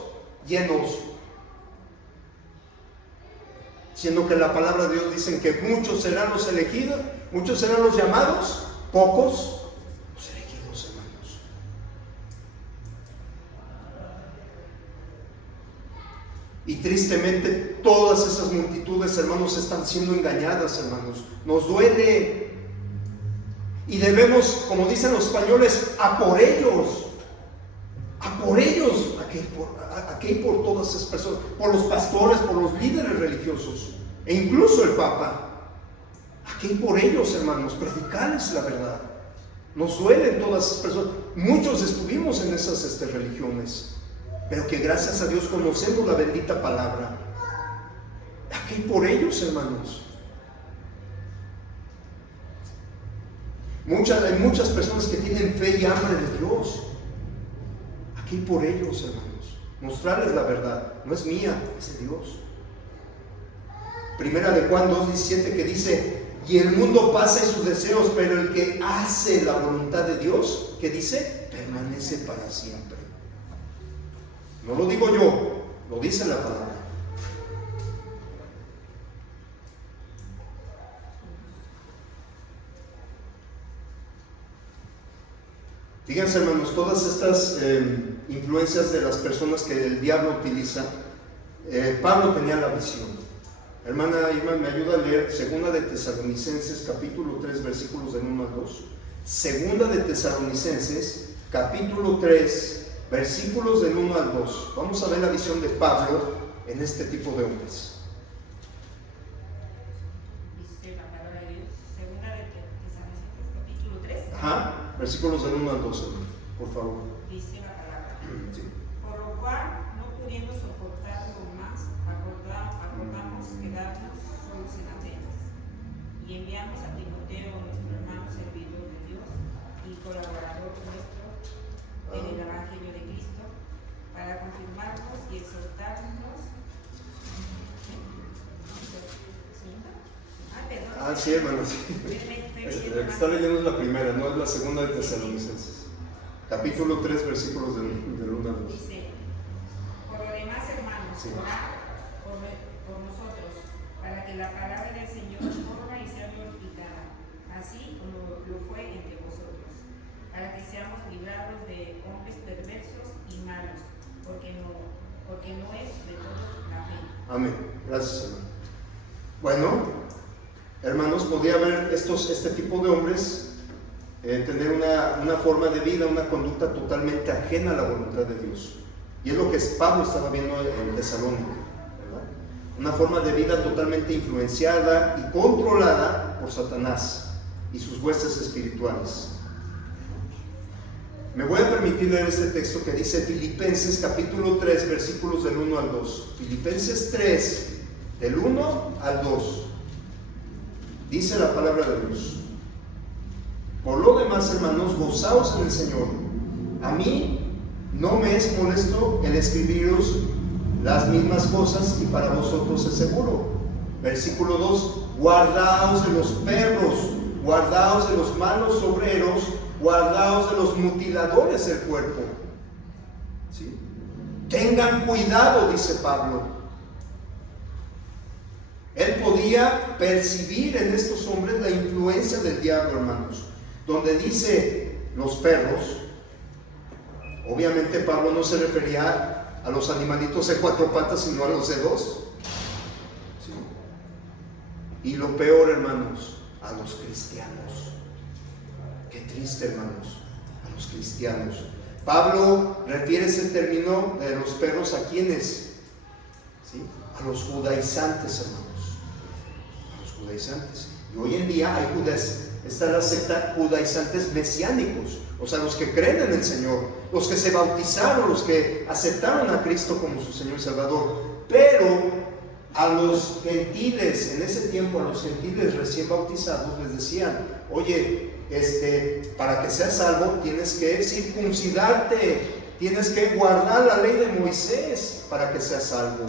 llenos. Siendo que la palabra de Dios dice que muchos serán los elegidos, muchos serán los llamados, pocos los elegidos, hermanos. Y tristemente todas esas multitudes, hermanos, están siendo engañadas, hermanos. Nos duele. Y debemos, como dicen los españoles, a por ellos, aquí por todas esas personas, por los pastores, por los líderes religiosos, e incluso el Papa. Aquí por ellos, hermanos, predicarles la verdad. Nos duelen todas esas personas. Muchos estuvimos en esas religiones, pero que gracias a Dios conocemos la bendita palabra. Aquí por ellos, hermanos. Hay muchas personas que tienen fe y hambre de Dios. Aquí por ellos, hermanos. mostrarles la verdad. No es mía, es de Dios. Primera de Juan 2:17 que dice: y el mundo pasa y sus deseos, pero el que hace la voluntad de Dios, ¿qué dice? Permanece para siempre. No lo digo yo, lo dice la palabra. Fíjense, hermanos, todas estas influencias de las personas que el diablo utiliza, Pablo tenía la visión. Hermana Irma, ¿me ayuda a leer Segunda de Tesalonicenses, capítulo 3, versículos del 1 al 2? Segunda de Tesalonicenses, capítulo 3, versículos del 1 al 2. Vamos a ver la visión de Pablo en este tipo de hombres. Dice la palabra de Dios, Segunda de Tesalonicenses, capítulo 3. Ajá, versículos del 1 al 2, hermano, por favor. Dice la palabra. Sí. Por lo cual, no pudiendo soportarlo más, acordamos quedarnos solos en Atenas. Y enviamos a Timoteo, nuestro hermano servidor de Dios y colaborador nuestro en el Evangelio de Cristo, para confirmarnos y exhortarnos. Sí, hermano, sí. La que está leyendo es la primera, no es la segunda de Tesalonicenses. Capítulo 3, versículos del 1 al 2. Dice: por lo demás, hermanos, Sí. orad por nosotros, para que la palabra del Señor corra y sea glorificada, así como lo fue entre vosotros, para que seamos librados de hombres perversos y malos, porque no es de todos la fe. Amén. Gracias, hermano. Bueno, hermanos, podría haber este tipo de hombres tener una forma de vida, una conducta totalmente ajena a la voluntad de Dios. Y es lo que Pablo estaba viendo en Tesalónica, ¿verdad? Una forma de vida totalmente influenciada y controlada por Satanás y sus huestes espirituales. Me voy a permitir leer este texto que dice Filipenses capítulo 3, versículos del 1 al 2. Filipenses 3, del 1 al 2. Dice la palabra de Dios: por lo demás, hermanos, gozaos en el Señor. A mí no me es molesto el escribiros las mismas cosas, y para vosotros es seguro. Versículo 2: guardaos de los perros, guardaos de los malos obreros, guardaos de los mutiladores del cuerpo. ¿Sí? Tengan cuidado, dice Pablo. Él podía percibir en estos hombres la influencia del diablo, hermanos. Donde dice los perros, obviamente Pablo no se refería a los animalitos de cuatro patas, sino a los de dos. ¿Sí? Y lo peor, hermanos, a los cristianos. Qué triste, hermanos, a los cristianos. Pablo refiere ese término de los perros a quienes, ¿sí? A los judaizantes, hermanos. Judaizantes. Y hoy en día hay está la secta judaizantes mesiánicos, o sea, los que creen en el Señor, los que se bautizaron, los que aceptaron a Cristo como su Señor y Salvador. Pero a los gentiles, en ese tiempo, a los gentiles recién bautizados les decían: oye, para que seas salvo tienes que circuncidarte, tienes que guardar la ley de Moisés para que seas salvo.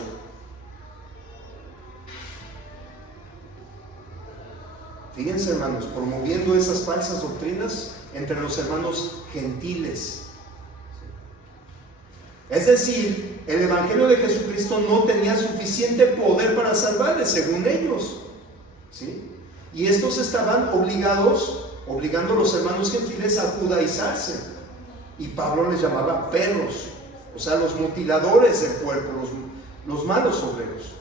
Fíjense, hermanos, promoviendo esas falsas doctrinas entre los hermanos gentiles. Es decir, el Evangelio de Jesucristo no tenía suficiente poder para salvarles, según ellos. ¿Sí? Y estos estaban obligando a los hermanos gentiles a judaizarse. Y Pablo les llamaba perros, o sea, los mutiladores del cuerpo, los malos obreros.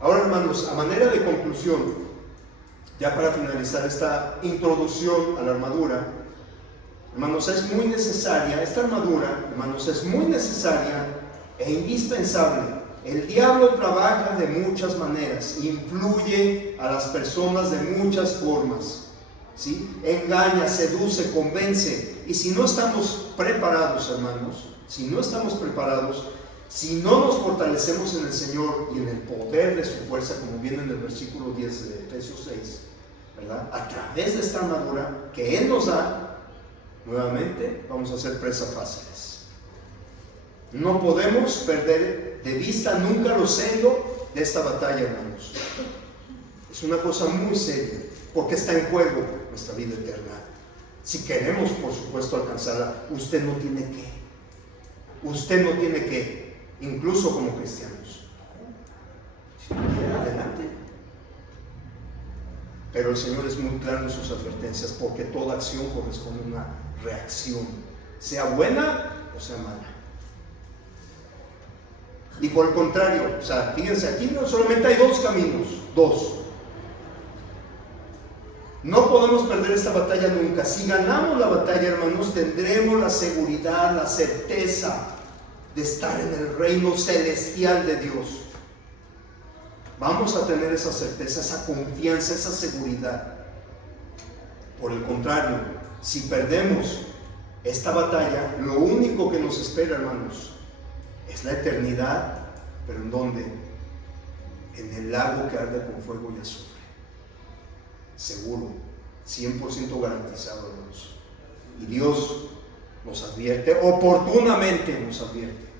Ahora, hermanos, a manera de conclusión, ya para finalizar esta introducción a la armadura, hermanos, es muy necesaria, esta armadura, hermanos, es muy necesaria e indispensable. El diablo trabaja de muchas maneras, influye a las personas de muchas formas, ¿sí? Engaña, seduce, convence. Y si no estamos preparados, hermanos, si no nos fortalecemos en el Señor y en el poder de su fuerza, como viene en el versículo 10 de Efesios 6, ¿verdad? A través de esta armadura que Él nos da, nuevamente vamos a ser presas fáciles. No podemos perder de vista nunca lo serio de esta batalla, hermanos. Es una cosa muy seria, porque está en juego nuestra vida eterna. Si queremos, por supuesto, alcanzarla, usted no tiene que, incluso como cristianos. Si no quiere, adelante. Pero el Señor es muy claro en sus advertencias, porque toda acción corresponde a una reacción, sea buena o sea mala. Y por el contrario, o sea, fíjense, aquí no solamente hay dos caminos, dos. No podemos perder esta batalla nunca. Si ganamos la batalla, hermanos, tendremos la seguridad, la certeza de estar en el reino celestial de Dios. Vamos a tener esa certeza, esa confianza, esa seguridad. Por el contrario, si perdemos esta batalla, lo único que nos espera, hermanos, es la eternidad. ¿Pero en dónde? En el lago que arde con fuego y azufre. Seguro, 100% garantizado, hermanos. Y Dios nos advierte, oportunamente nos advierte.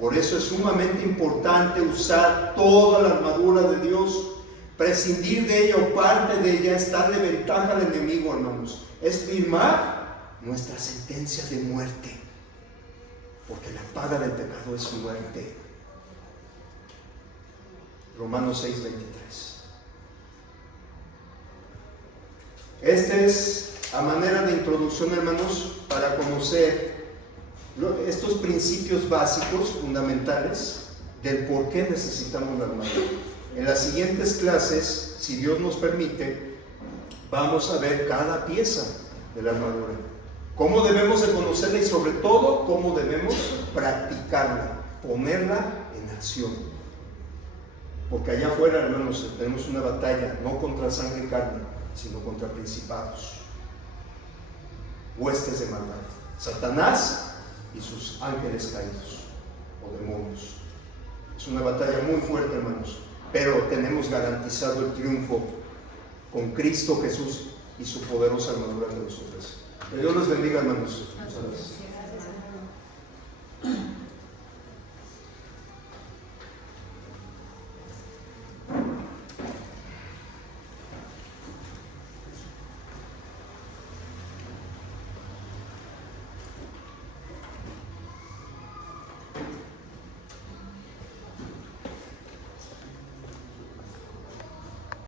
Por eso es sumamente importante usar toda la armadura de Dios. Prescindir de ella o parte de ella es darle ventaja al enemigo, hermanos. Es firmar nuestra sentencia de muerte. Porque la paga del pecado es muerte. Romanos 6:23. Este es a manera de introducción, hermanos, para conocer estos principios básicos, fundamentales, del por qué necesitamos la armadura. En las siguientes clases, si Dios nos permite, vamos a ver cada pieza de la armadura. Cómo debemos de conocerla y sobre todo, cómo debemos practicarla, ponerla en acción. Porque allá afuera, hermanos, tenemos una batalla, no contra sangre y carne, sino contra principados, huestes de maldad, Satanás y sus ángeles caídos o demonios. Es una batalla muy fuerte, hermanos, pero tenemos garantizado el triunfo con Cristo Jesús y su poderosa armadura que nos ofrece. Que Dios los bendiga, hermanos. Muchas gracias.